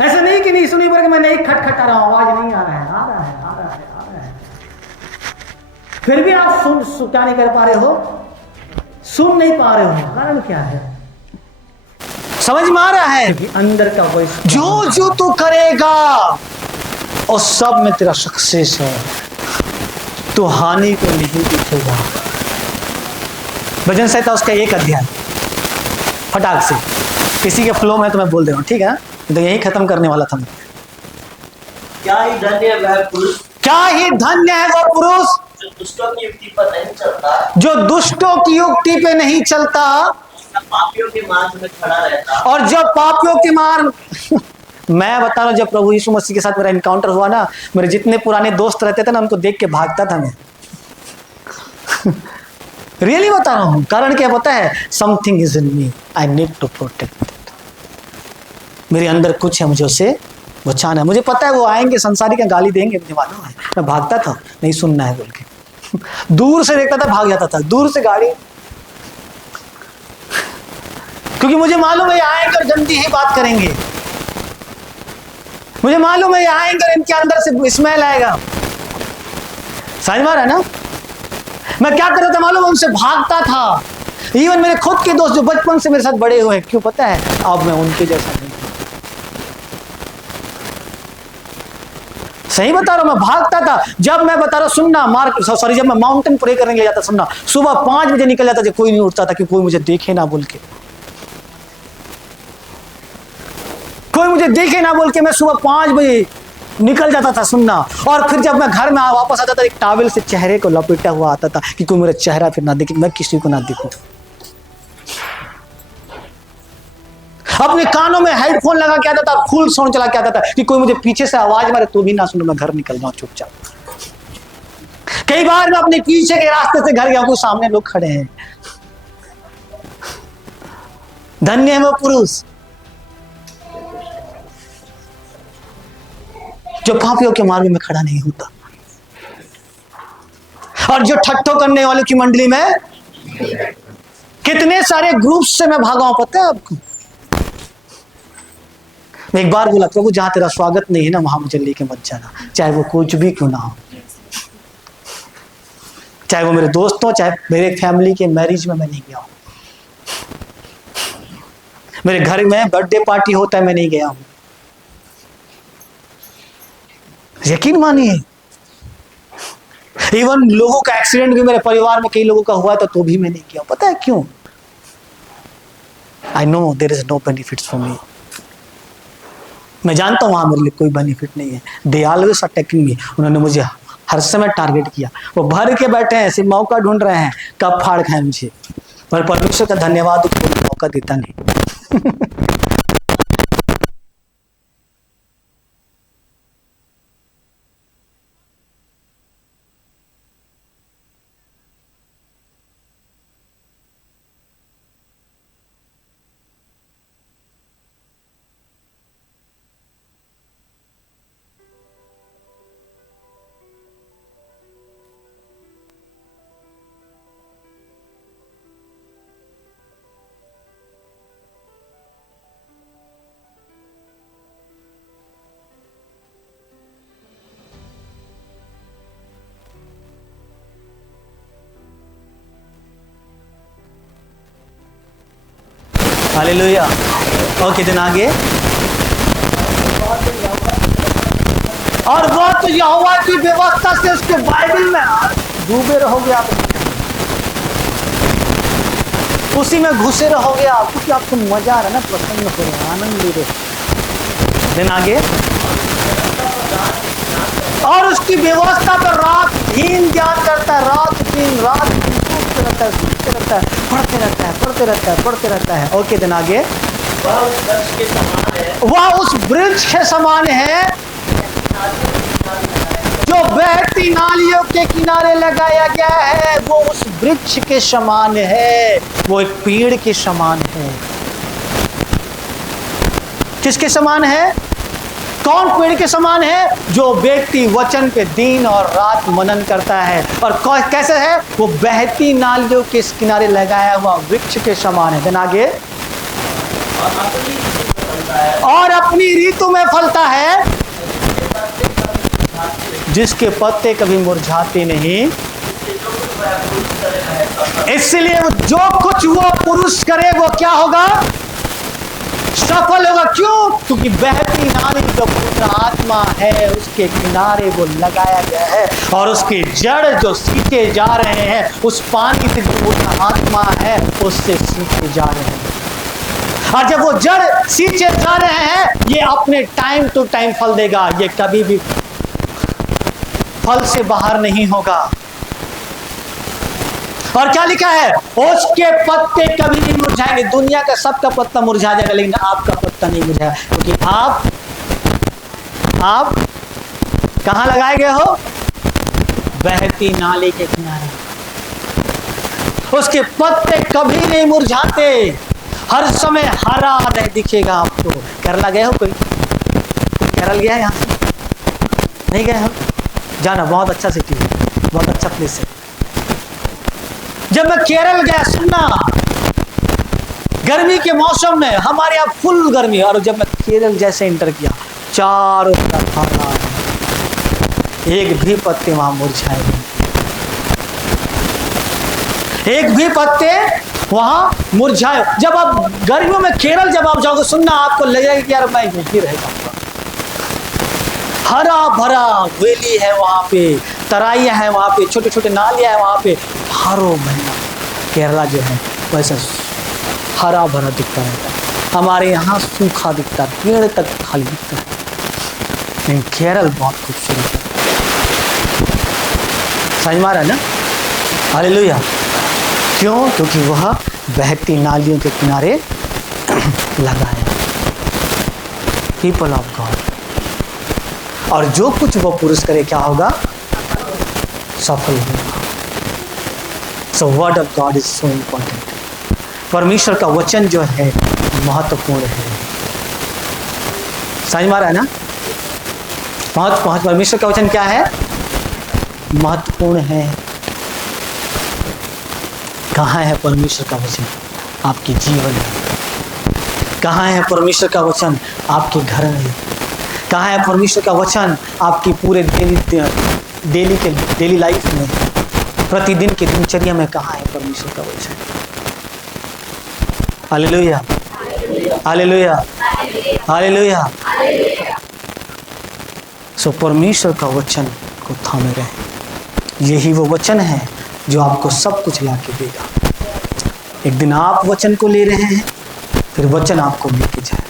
ऐसा नहीं कि नहीं सुनी पर मैं नहीं खटखटा रहा हूं, आवाज नहीं आ रहा है, आ रहा है, आ रहा है, आ रहा है, फिर भी आप सुन क्या नहीं कर पा रहे हो? सुन नहीं पा रहे हो। कारण क्या है? समझ में आ रहा है? अंदर का वॉइस जो जो तू करेगा और सब में तेरा सक्सेस है, तू हानि को नहीं दिखेगा। भजन संहिता उसका 1 अध्याय, फटाक से किसी के फ्लो में तो मैं बोल दे रहा हूं, ठीक है? तो यही खत्म करने वाला था मैं। क्या ही धन्य है वह पुरुष, क्या ही धन्य है वो पुरुष जो दुष्टों की युक्ति पर नहीं चलता, जो दुष्टों की युक्ति पे नहीं चलता, पापियों के मार्ग में खड़ा रहता, और जब पापियों के मार्ग मैं बता रहा हूं, जब प्रभु यीशु मसीह के साथ मेरा इनकाउंटर हुआ ना, मेरे जितने पुराने दोस्त रहते थे ना, उनको देख के भागता था मैं। रियली बता रहा हूं। कारण क्या पता है? Something is in me, I need to protect it. मेरे अंदर कुछ है, मुझे उसे बचाना है। मुझे पता है वो आएंगे, संसारिक गाली देंगे, मुझे मालूम है। मैं भागता था, नहीं सुनना है बोल के। दूर से देखता था, भाग जाता था, दूर से गाड़ी, क्योंकि मुझे मालूम है आएंगे और गंदी ही बात करेंगे। मुझे मालूम है आएंगे और इनके अंदर से स्मेल आएगा। समझ में आ रहा है ना? मैं क्या कर रहा था मालूम? उनसे भागता था। इवन मेरे खुद के दोस्त जो बचपन से मेरे साथ बड़े हुए हैं, क्यों पता है? अब मैं उनके जैसा नहीं। सही बता रहा हूं, मैं भागता था। जब मैं बता रहा हूं सुनना, जब मैं माउंटेन प्रे करने के लिए जाता, सुनना, सुबह 5 बजे निकल जाता, जब कोई नहीं उठता था कि कोई मुझे देखे ना बोल के, कोई मुझे देखे ना बोल के मैं सुबह 5 बजे निकल जाता था सुनना, और फिर जब मैं घर में वापस आता था एक टॉवल से चेहरे को लपेटा हुआ आता था कि कोई मेरा चेहरा फिर ना देखे, मैं किसी को ना देखूं। अपने कानों में हेडफोन लगा के आता था, फुल साउंड चला के आता था कि कोई मुझे पीछे से आवाज मारे तो भी ना सुनो, मैं घर निकल जाऊं चुपचाप। कई बार मैं अपने पीछे के रास्ते से घर गया, कोई सामने लोग खड़े हैं। धन्य है वो पुरुष जो पापियों के मार्ग में खड़ा नहीं होता, और जो ठट्ठो करने वालों की मंडली में। कितने सारे ग्रुप्स से मैं भागा हूं, पता है आपको। मैं एक बार बोला, प्रभु जहां तेरा स्वागत नहीं है ना वहां मुझे लेके मत जाना, चाहे वो कुछ भी क्यों ना हो, चाहे वो मेरे दोस्त हो, चाहे मेरे फैमिली के मैरिज में मैं नहीं गया हूं, मेरे घर में बर्थडे पार्टी होता है मैं नहीं गया हूं। यकीन मानिए, इवन लोगों का एक्सीडेंट भी मेरे परिवार में कई लोगों का हुआ था तो भी मैं नहीं किया। पता है क्यों? I know there is no benefits for me. मैं जानता हूं वहां मेरे लिए कोई बेनिफिट नहीं है। दे ऑलवेज अटैकिंग मी। उन्होंने मुझे हर समय टारगेट किया। वो भर के बैठे हैं, सिर्फ मौका ढूंढ रहे हैं कब फाड़ खाए मुझे, पर परमेश्वर का धन्यवाद कोई मौका देता नहीं। हालेलुया। और कितना आगे, और वो तो यहोवा की व्यवस्था से उसके बाइबल में डूबे रहोगे आप, उसी में घुसे रहोगे आप, क्योंकि आपको मजा आ रहा है ना, प्रसन्न हो रहे, आनंद ले रहे। दिन आगे, और उसकी व्यवस्था पर रात दिन ध्यान करता है, रात दिन रहता है, सुनते रहता है, पढ़ते रहता है, पढ़ते रहता है, पढ़ते रहता है। ओके, दिन आगे, वह उस वृक्ष के समान है, वह उस वृक्ष के समान है जो बहती नालियों के किनारे लगाया गया है। वो उस वृक्ष के समान है, वो एक पेड़ के समान है। किसके समान है? कौन पेड़ के समान है? जो व्यक्ति वचन पे दिन और रात मनन करता है। और कैसे है? वो बहती नालियों के किनारे लगाया हुआ वृक्ष के समान है। दिन आगे, और अपनी ऋतु में फलता है, जिसके पत्ते कभी मुरझाते नहीं। इसलिए जो कुछ वो पुरुष करे वो क्या होगा? सफल होगा। क्यों? क्योंकि बहती नाली जो पवित्र आत्मा है उसके किनारे वो लगाया गया है, और उसकी जड़ जो सींचे जा रहे हैं उस पानी से जो पवित्र आत्मा है उससे सींचे जा रहे हैं। और जब वो जड़ सींचे जा रहे हैं, ये अपने टाइम टू टाइम फल देगा, ये कभी भी फल से बाहर नहीं होगा। और क्या लिखा है? उसके पत्ते कभी नहीं मुरझाएंगे। दुनिया का सबका पत्ता मुरझा जाएगा, लेकिन आपका पत्ता नहीं मुरझाएगा, क्योंकि आप कहां लगाए गए हो? बहती नाली के किनारे। उसके पत्ते कभी नहीं मुरझाते, हर समय हरा रह दिखेगा आपको। केरला गए हो? कोई केरल गया है? यहां से नहीं गए हो? जाना, बहुत अच्छा सिटी है, बहुत अच्छा प्लेस है। जब मैं केरल गया, सुनना, गर्मी के मौसम में हमारे यहाँ फुल गर्मी, और जब मैं केरल जैसे इंटर किया, चारों तरफ हरा, एक भी पत्ते वहां मुरझाए नहीं, एक भी पत्ते वहां मुरझाए। जब आप गर्मियों में केरल जब आप जाओगे, सुनना, आपको लगेगा कि यार मैं यहीं रह जाऊंगा। हरा भरा वेली है वहां पे, तराइयां हैं वहां पे, छोटे छोटे नालियां हैं वहां पे, हरो महीना केरला जो है वैसा हरा भरा दिखता रहता है। हमारे यहाँ सूखा दिखता है, पेड़ तक खाली दिखता है, लेकिन केरल बहुत खूबसूरत है। समझ में आ रहा है ना? हालेलुया। क्यों? क्योंकि वह बहती नालियों के किनारे लगा है। People of God. और जो कुछ वो पुरुष करे क्या होगा? सफल होगा। सो word of God is so important. परमेश्वर का वचन जो है महत्वपूर्ण है। समझ में आ रहा है ना? परमेश्वर का वचन क्या है? महत्वपूर्ण है। कहाँ है परमेश्वर का वचन? आपके जीवन में। कहाँ है परमेश्वर का वचन? आपके घर में। कहाँ है परमेश्वर का वचन? आपकी पूरे डेली लाइफ में, प्रतिदिन की दिनचर्या में कहाँ है परमेश्वर का वचन? Hallelujah, hallelujah, hallelujah. सो परमेश्वर का वचन को थामे रहे। यही वो वचन है जो आपको सब कुछ ला के देगा। एक दिन आप वचन को ले रहे हैं, फिर वचन आपको लेके जाए।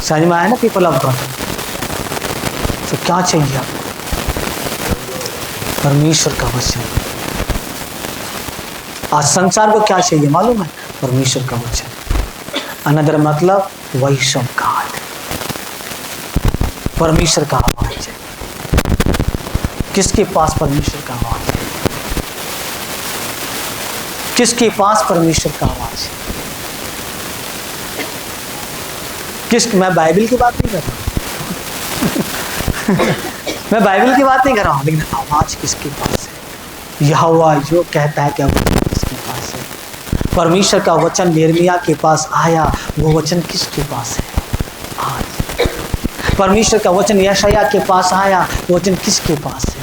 समझ में आया ना पीपल ऑफ गॉड? तो क्या चाहिए आपको? परमेश्वर का वचन। आज संसार को क्या चाहिए मालूम है? परमेश्वर का वचन। अनदर मतलब वॉइस ऑफ गॉड, परमेश्वर का आवाज है। किसके पास परमेश्वर का आवाज है? किसके पास परमेश्वर का आवाज है? मैं बाइबल की बात नहीं कर रहा मैं बाइबल की बात नहीं कर रहा हूं, लेकिन आवाज किसके पास है? यहोवा जो कहता है कि किसके पास है? परमेश्वर का वचन यिर्मयाह के पास आया, वो वचन किसके पास है? आज परमेश्वर का वचन यशायाह के पास आया, वो वचन किसके पास है?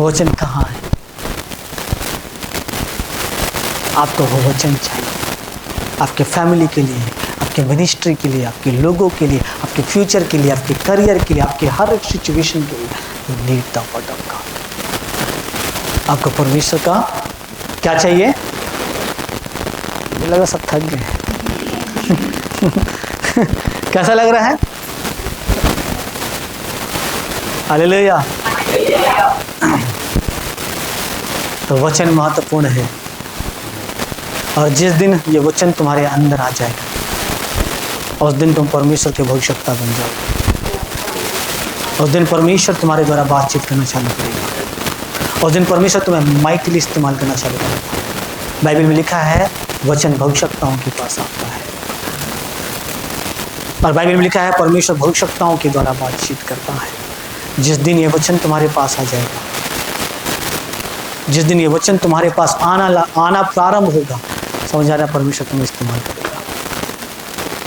वचन कहाँ है? आपको वो वचन चाहिए आपके फैमिली के लिए, आपके मिनिस्ट्री के लिए, आपके लोगों के लिए, आपके फ्यूचर के लिए, आपके करियर के लिए, आपके हर एक सिचुएशन के लिए। You need the word of God. आपको परमेश्वर का क्या चाहिए? मुझे लगा सब थक गए कैसा लग रहा है? हालेलुया। तो वचन महत्वपूर्ण है, और जिस दिन ये वचन तुम्हारे अंदर आ जाएगा, उस दिन तुम परमेश्वर के भविष्यवक्ता बन जाओगे। उस दिन परमेश्वर तुम्हारे द्वारा बातचीत करना चालू करेगा। उस दिन परमेश्वर तुम्हें माइटली इस्तेमाल करना चालू करेगा। बाइबल में लिखा है वचन भविष्यवक्ताओं के पास आता है, और बाइबल में लिखा है परमेश्वर भविष्यवक्ताओं के द्वारा बातचीत करता है। जिस दिन ये वचन तुम्हारे पास आ जाएगा, जिस दिन ये वचन तुम्हारे पास आना प्रारंभ होगा, समझ आ रहा है परमेश्वर तुम्हें इस्तेमाल करेगा।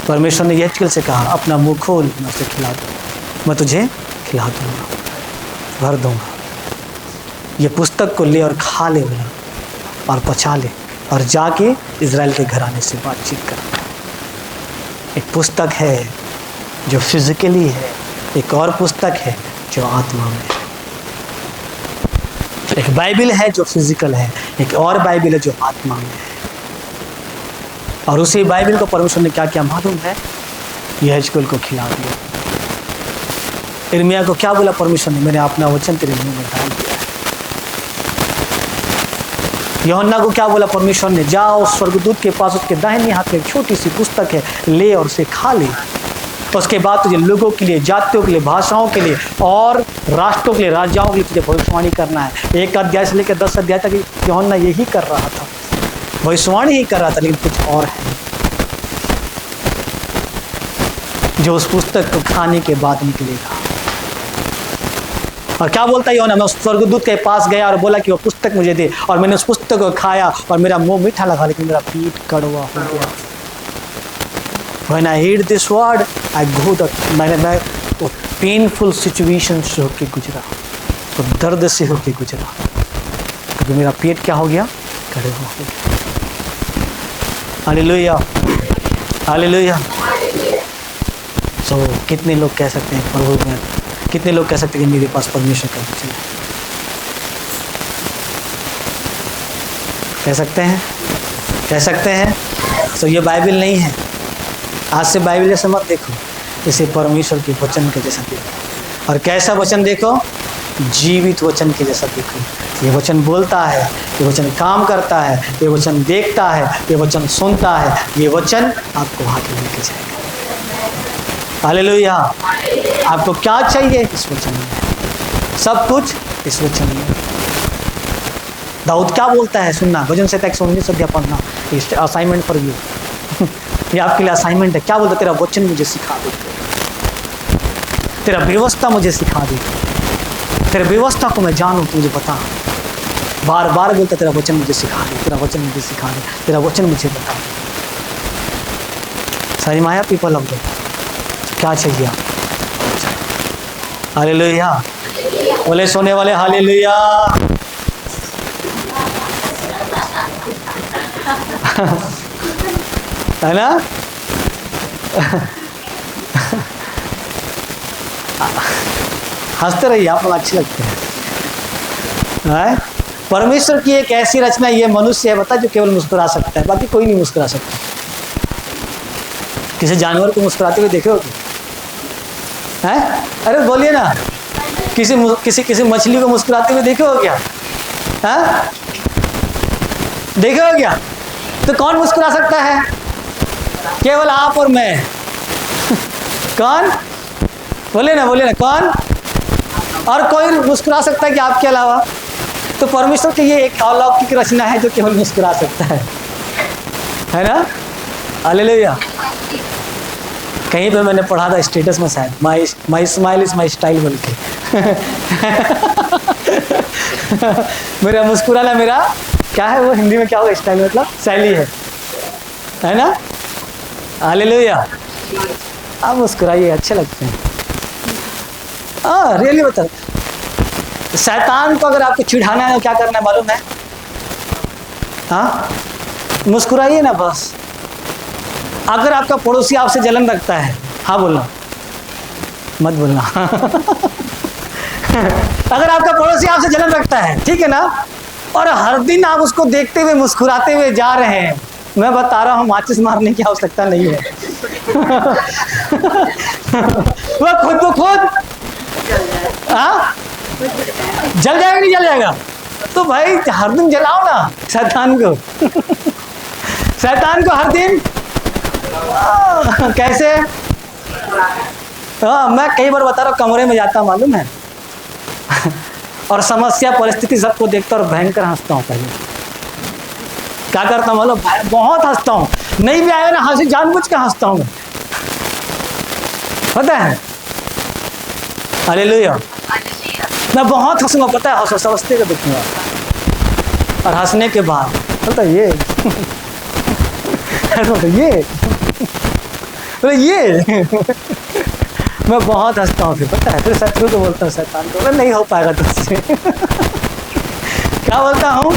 परमेश्वर ने यहेजकेल से कहा, अपना मुंह खोल, मैं उसे खिला दूंगा, मैं तुझे खिला दूंगा, भर दूंगा। ये पुस्तक को ले और खा ले बोला, और पचा ले, और जाके इजराइल के घराने से बातचीत कर। एक पुस्तक है जो फिजिकली है, एक और पुस्तक है जो आत्मा में है। एक बाइबल है जो फिजिकल है, एक और बाइबल है जो आत्मा में है। और उसी बाइबल को परमेश्वर ने क्या किया मालूम है? यहेजकेल को खिला दिया। यिर्मयाह को क्या बोला परमेश्वर ने? मैंने अपना वचन तेरे मुंह में डाल दिया है। यूहन्ना को क्या बोला परमेश्वर ने? जाओ स्वर्गदूत के पास, उसके दाहिने हाथ में एक छोटी सी पुस्तक है, ले और उसे खा ले। तो उसके बाद तुझे लोगों के लिए, जातियों के लिए, भाषाओं के लिए और राष्ट्रों के लिए, राजाओं के लिए तुझे भविष्यवाणी करना है। 1 अध्याय से लेकर 10 अध्याय तक यूहन्ना यही कर रहा था, भविष्यवाणी ही कर रहा था, लेकिन कुछ और है जो उस पुस्तक को खाने के बाद निकलेगा। और क्या बोलता है यूहन्ना? मैं उस स्वर्गदूत के पास गया और बोला कि वो पुस्तक मुझे दे, और मैंने उस पुस्तक को खाया और मेरा मुंह मीठा लगा, लेकिन मेरा पेट कड़वा हो गया। When I eat this word, I go मैं तो पेनफुल सिचुएशन से होके गुजरा, तो दर्द से होके गुजरा, क्योंकि मेरा पेट क्या हो गया? कड़वा हो गया। Hallelujah, hallelujah. सो कितने लोग कह सकते हैं प्रभु में, कितने लोग कह सकते हैं कि मेरे पास परमेश्वर का वचन है? कह सकते हैं? कह सकते हैं? तो ये बाइबल नहीं है। आज से बाइबल जैसे मत देखो, इसे परमेश्वर के वचन के जैसा देखो। और कैसा वचन देखो? जीवित वचन के जैसा देखो। ये वचन बोलता है, ये वचन काम करता है, ये वचन देखता है, ये वचन सुनता है, ये वचन आपको आगे लेके जाएगा। हालेलुया। आपको क्या चाहिए? इस वचन में सब कुछ, इस वचन में। दाऊद क्या बोलता है? सुनना, भजन संहिता 119 अध्याय पढ़ना, असाइनमेंट फॉर यू। ये आपके लिए असाइनमेंट है। क्या बोलता? तेरा वचन मुझे सिखा दे, तेरा व्यवस्था मुझे सिखा दे, तेरे व्यवस्था को मैं जानूं, तू मुझे बता। बार बार बोलता तेरा वचन मुझे सिखा दे, तेरा वचन मुझे सिखा दे, तेरा वचन मुझे बता दे। सारी माया पीपल ऑफ गॉड, क्या चाहिए आप? हालेलुया। बोले सोने वाले हालेलुया। है ना? हंसते रहिए, आप लोग अच्छे लगते हैं। परमेश्वर की एक ऐसी रचना ये मनुष्य है, बता, जो केवल मुस्कुरा सकता है, बाकी कोई नहीं मुस्कुरा सकता। किसी जानवर को मुस्कुराते हुए देखे हो क्या? हैं? अरे बोलिए ना, किसी मछली को मुस्कुराते हुए देखे हो क्या? हैं? देखे हो क्या? तो कौन मुस्कुरा सकता है? केवल आप और मैं। कौन? बोले ना कौन? और कोई मुस्कुरा सकता है कि आपके अलावा? तो परमेश्वर की ये एक अलौकिक रचना है जो केवल मुस्कुरा सकता है ना? हालेलुया। कहीं पे मैंने पढ़ा था स्टेटस में, शायद माई स्माइल इज माई स्टाइल बोल के। मेरा मुस्कुराना मेरा क्या है? वो हिंदी में क्या होगा? स्टाइल मतलब शैली है ना? हालेलुया। आप मुस्कुराइए, अच्छे लगते हैं। रियली बता, शैतान को अगर आपको चिढ़ाना है तो क्या करना है मालूम है? हाँ, मुस्कुराइए ना बस। अगर आपका पड़ोसी आपसे जलन रखता है, हाँ बोलना, मत बोलना। अगर आपका पड़ोसी आपसे जलन रखता है, ठीक है ना, और हर दिन आप उसको देखते हुए मुस्कुराते हुए जा रहे हैं, मैं बता रहा हूँ माचिस मारने की आवश्यकता नहीं है। वह खुद को खुद हाँ जल जाएगा, नहीं जल जाएगा? तो भाई हर दिन जलाओ ना शैतान को। शैतान को हर दिन कैसे? मैं कई बार बता रहा हूँ, कमरे में जाता हूँ मालूम है, और समस्या परिस्थिति सबको देखता और भयंकर हंसता हूँ। पहले क्या करता हूँ मालूम? बहुत हंसता हूँ, नहीं भी आएगा ना हंसी, जानबूझ के हंसता हूँ, पता है? हालेलुया। मैं बहुत हंसूंगा, पता है? समझते का देखूंगा, और हंसने के बाद पता है ये मैं बहुत हंसता हूँ, फिर पता है, फिर शत्रु को बोलता हूँ, शैतान को, नहीं हो पाएगा तुझसे। क्या बोलता हूँ?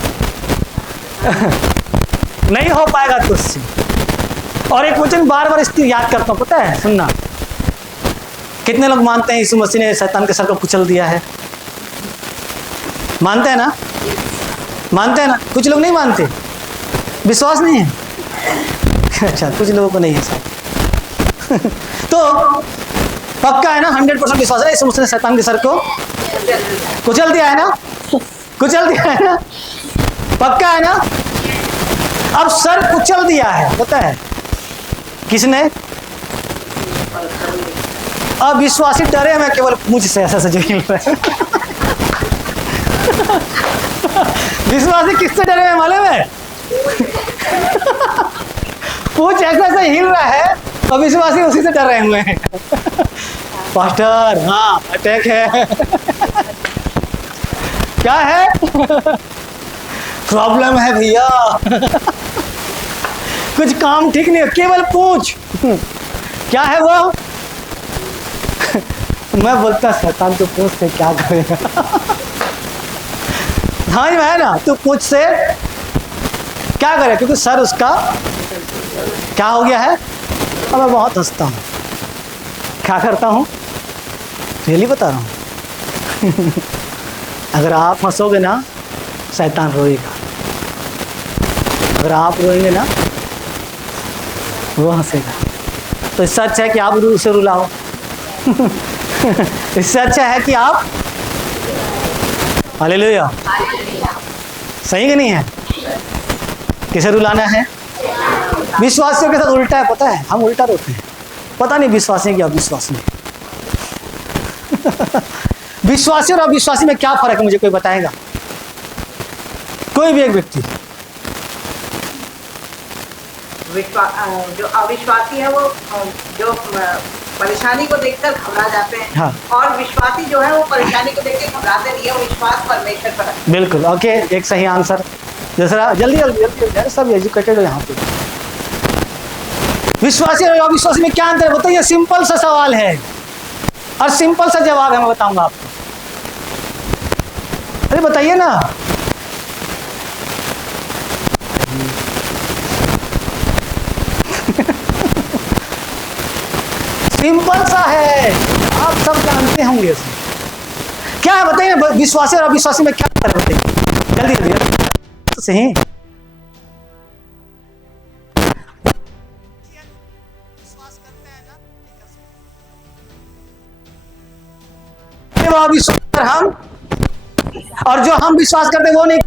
नहीं हो पाएगा तुझसे। और एक वचन बार बार इसकी याद करता हूँ, पता है? सुनना, कितने लोग मानते हैं यीशु मसीह ने शैतान के सर को कुचल दिया है? मानते हैं ना? मानते हैं ना? कुछ लोग नहीं मानते, विश्वास नहीं है। अच्छा, कुछ लोगों को नहीं है शायद। तो पक्का है ना? 100% विश्वास है यीशु मसीह ने शैतान के सर को कुचल दिया है ना? कुचल दिया है ना? पक्का है ना? अब सर कुचल दिया है, पता है किसने? अब विश्वासी डरे, मैं केवल मुझ से ऐसा जो हिल रहा है। विश्वासी किससे डरे हैं मालूम है? पूछ ऐसा हिल रहा है और विश्वासी उसी से डर रहे हुए हैं। पास्टर, हाँ अटैक है। क्या है? प्रॉब्लम है भैया। कुछ काम ठीक नहीं है, केवल पूछ क्या है वो? मैं बोलता शैतान तो पूछ से क्या करेगा? हाँ ही है ना, तू पूछ से क्या करे, क्योंकि सर उसका क्या हो गया है। अब मैं बहुत हंसता हूँ, क्या करता हूँ, रियली बता रहा हूँ। अगर आप हंसोगे ना, शैतान रोएगा। अगर आप रोएंगे ना वो हंसेगा। तो इससे अच्छा है कि आप उसे रुलाओ। इससे अच्छा है कि आप, हालेलुया, सही कि नहीं है? किसे रुलाना है? विश्वासियों के साथ उल्टा है, पता है? हम उल्टा रोते हैं, पता नहीं विश्वासी क्या अविश्वासी। विश्वासी और अविश्वासी में क्या फर्क है, मुझे कोई बताएगा? कोई भी एक व्यक्ति। जो अविश्वासी है वो जो परेशानी को देखकर घबरा जाते हैं। हाँ। और विश्वासी जो है वो परेशानी को देखकर घबराते नहीं है, वो विश्वास परमेश्वर पर रखते हैं। बिल्कुल, ओके, एक सही आंसर। दूसरा, जल्दी जल्दी जल्दी जल्दी, सब एजुकेटेड हो यहाँ पे। विश्वासी और अविश्वासी में क्या अंतर है बताइए? सिंपल सा सवाल है और सिंपल सा जवाब है, मैं बताऊंगा आपको। अरे बताइए ना। सिंपल सा है, आप सब जानते होंगे इसमें। क्या है बताइए? विश्वासी और अविश्वासी में क्या अंतर है बताइए? जल्दी जल्दी तो सही। वो अविश्वास हम, और जो हम विश्वास करते वो नहीं।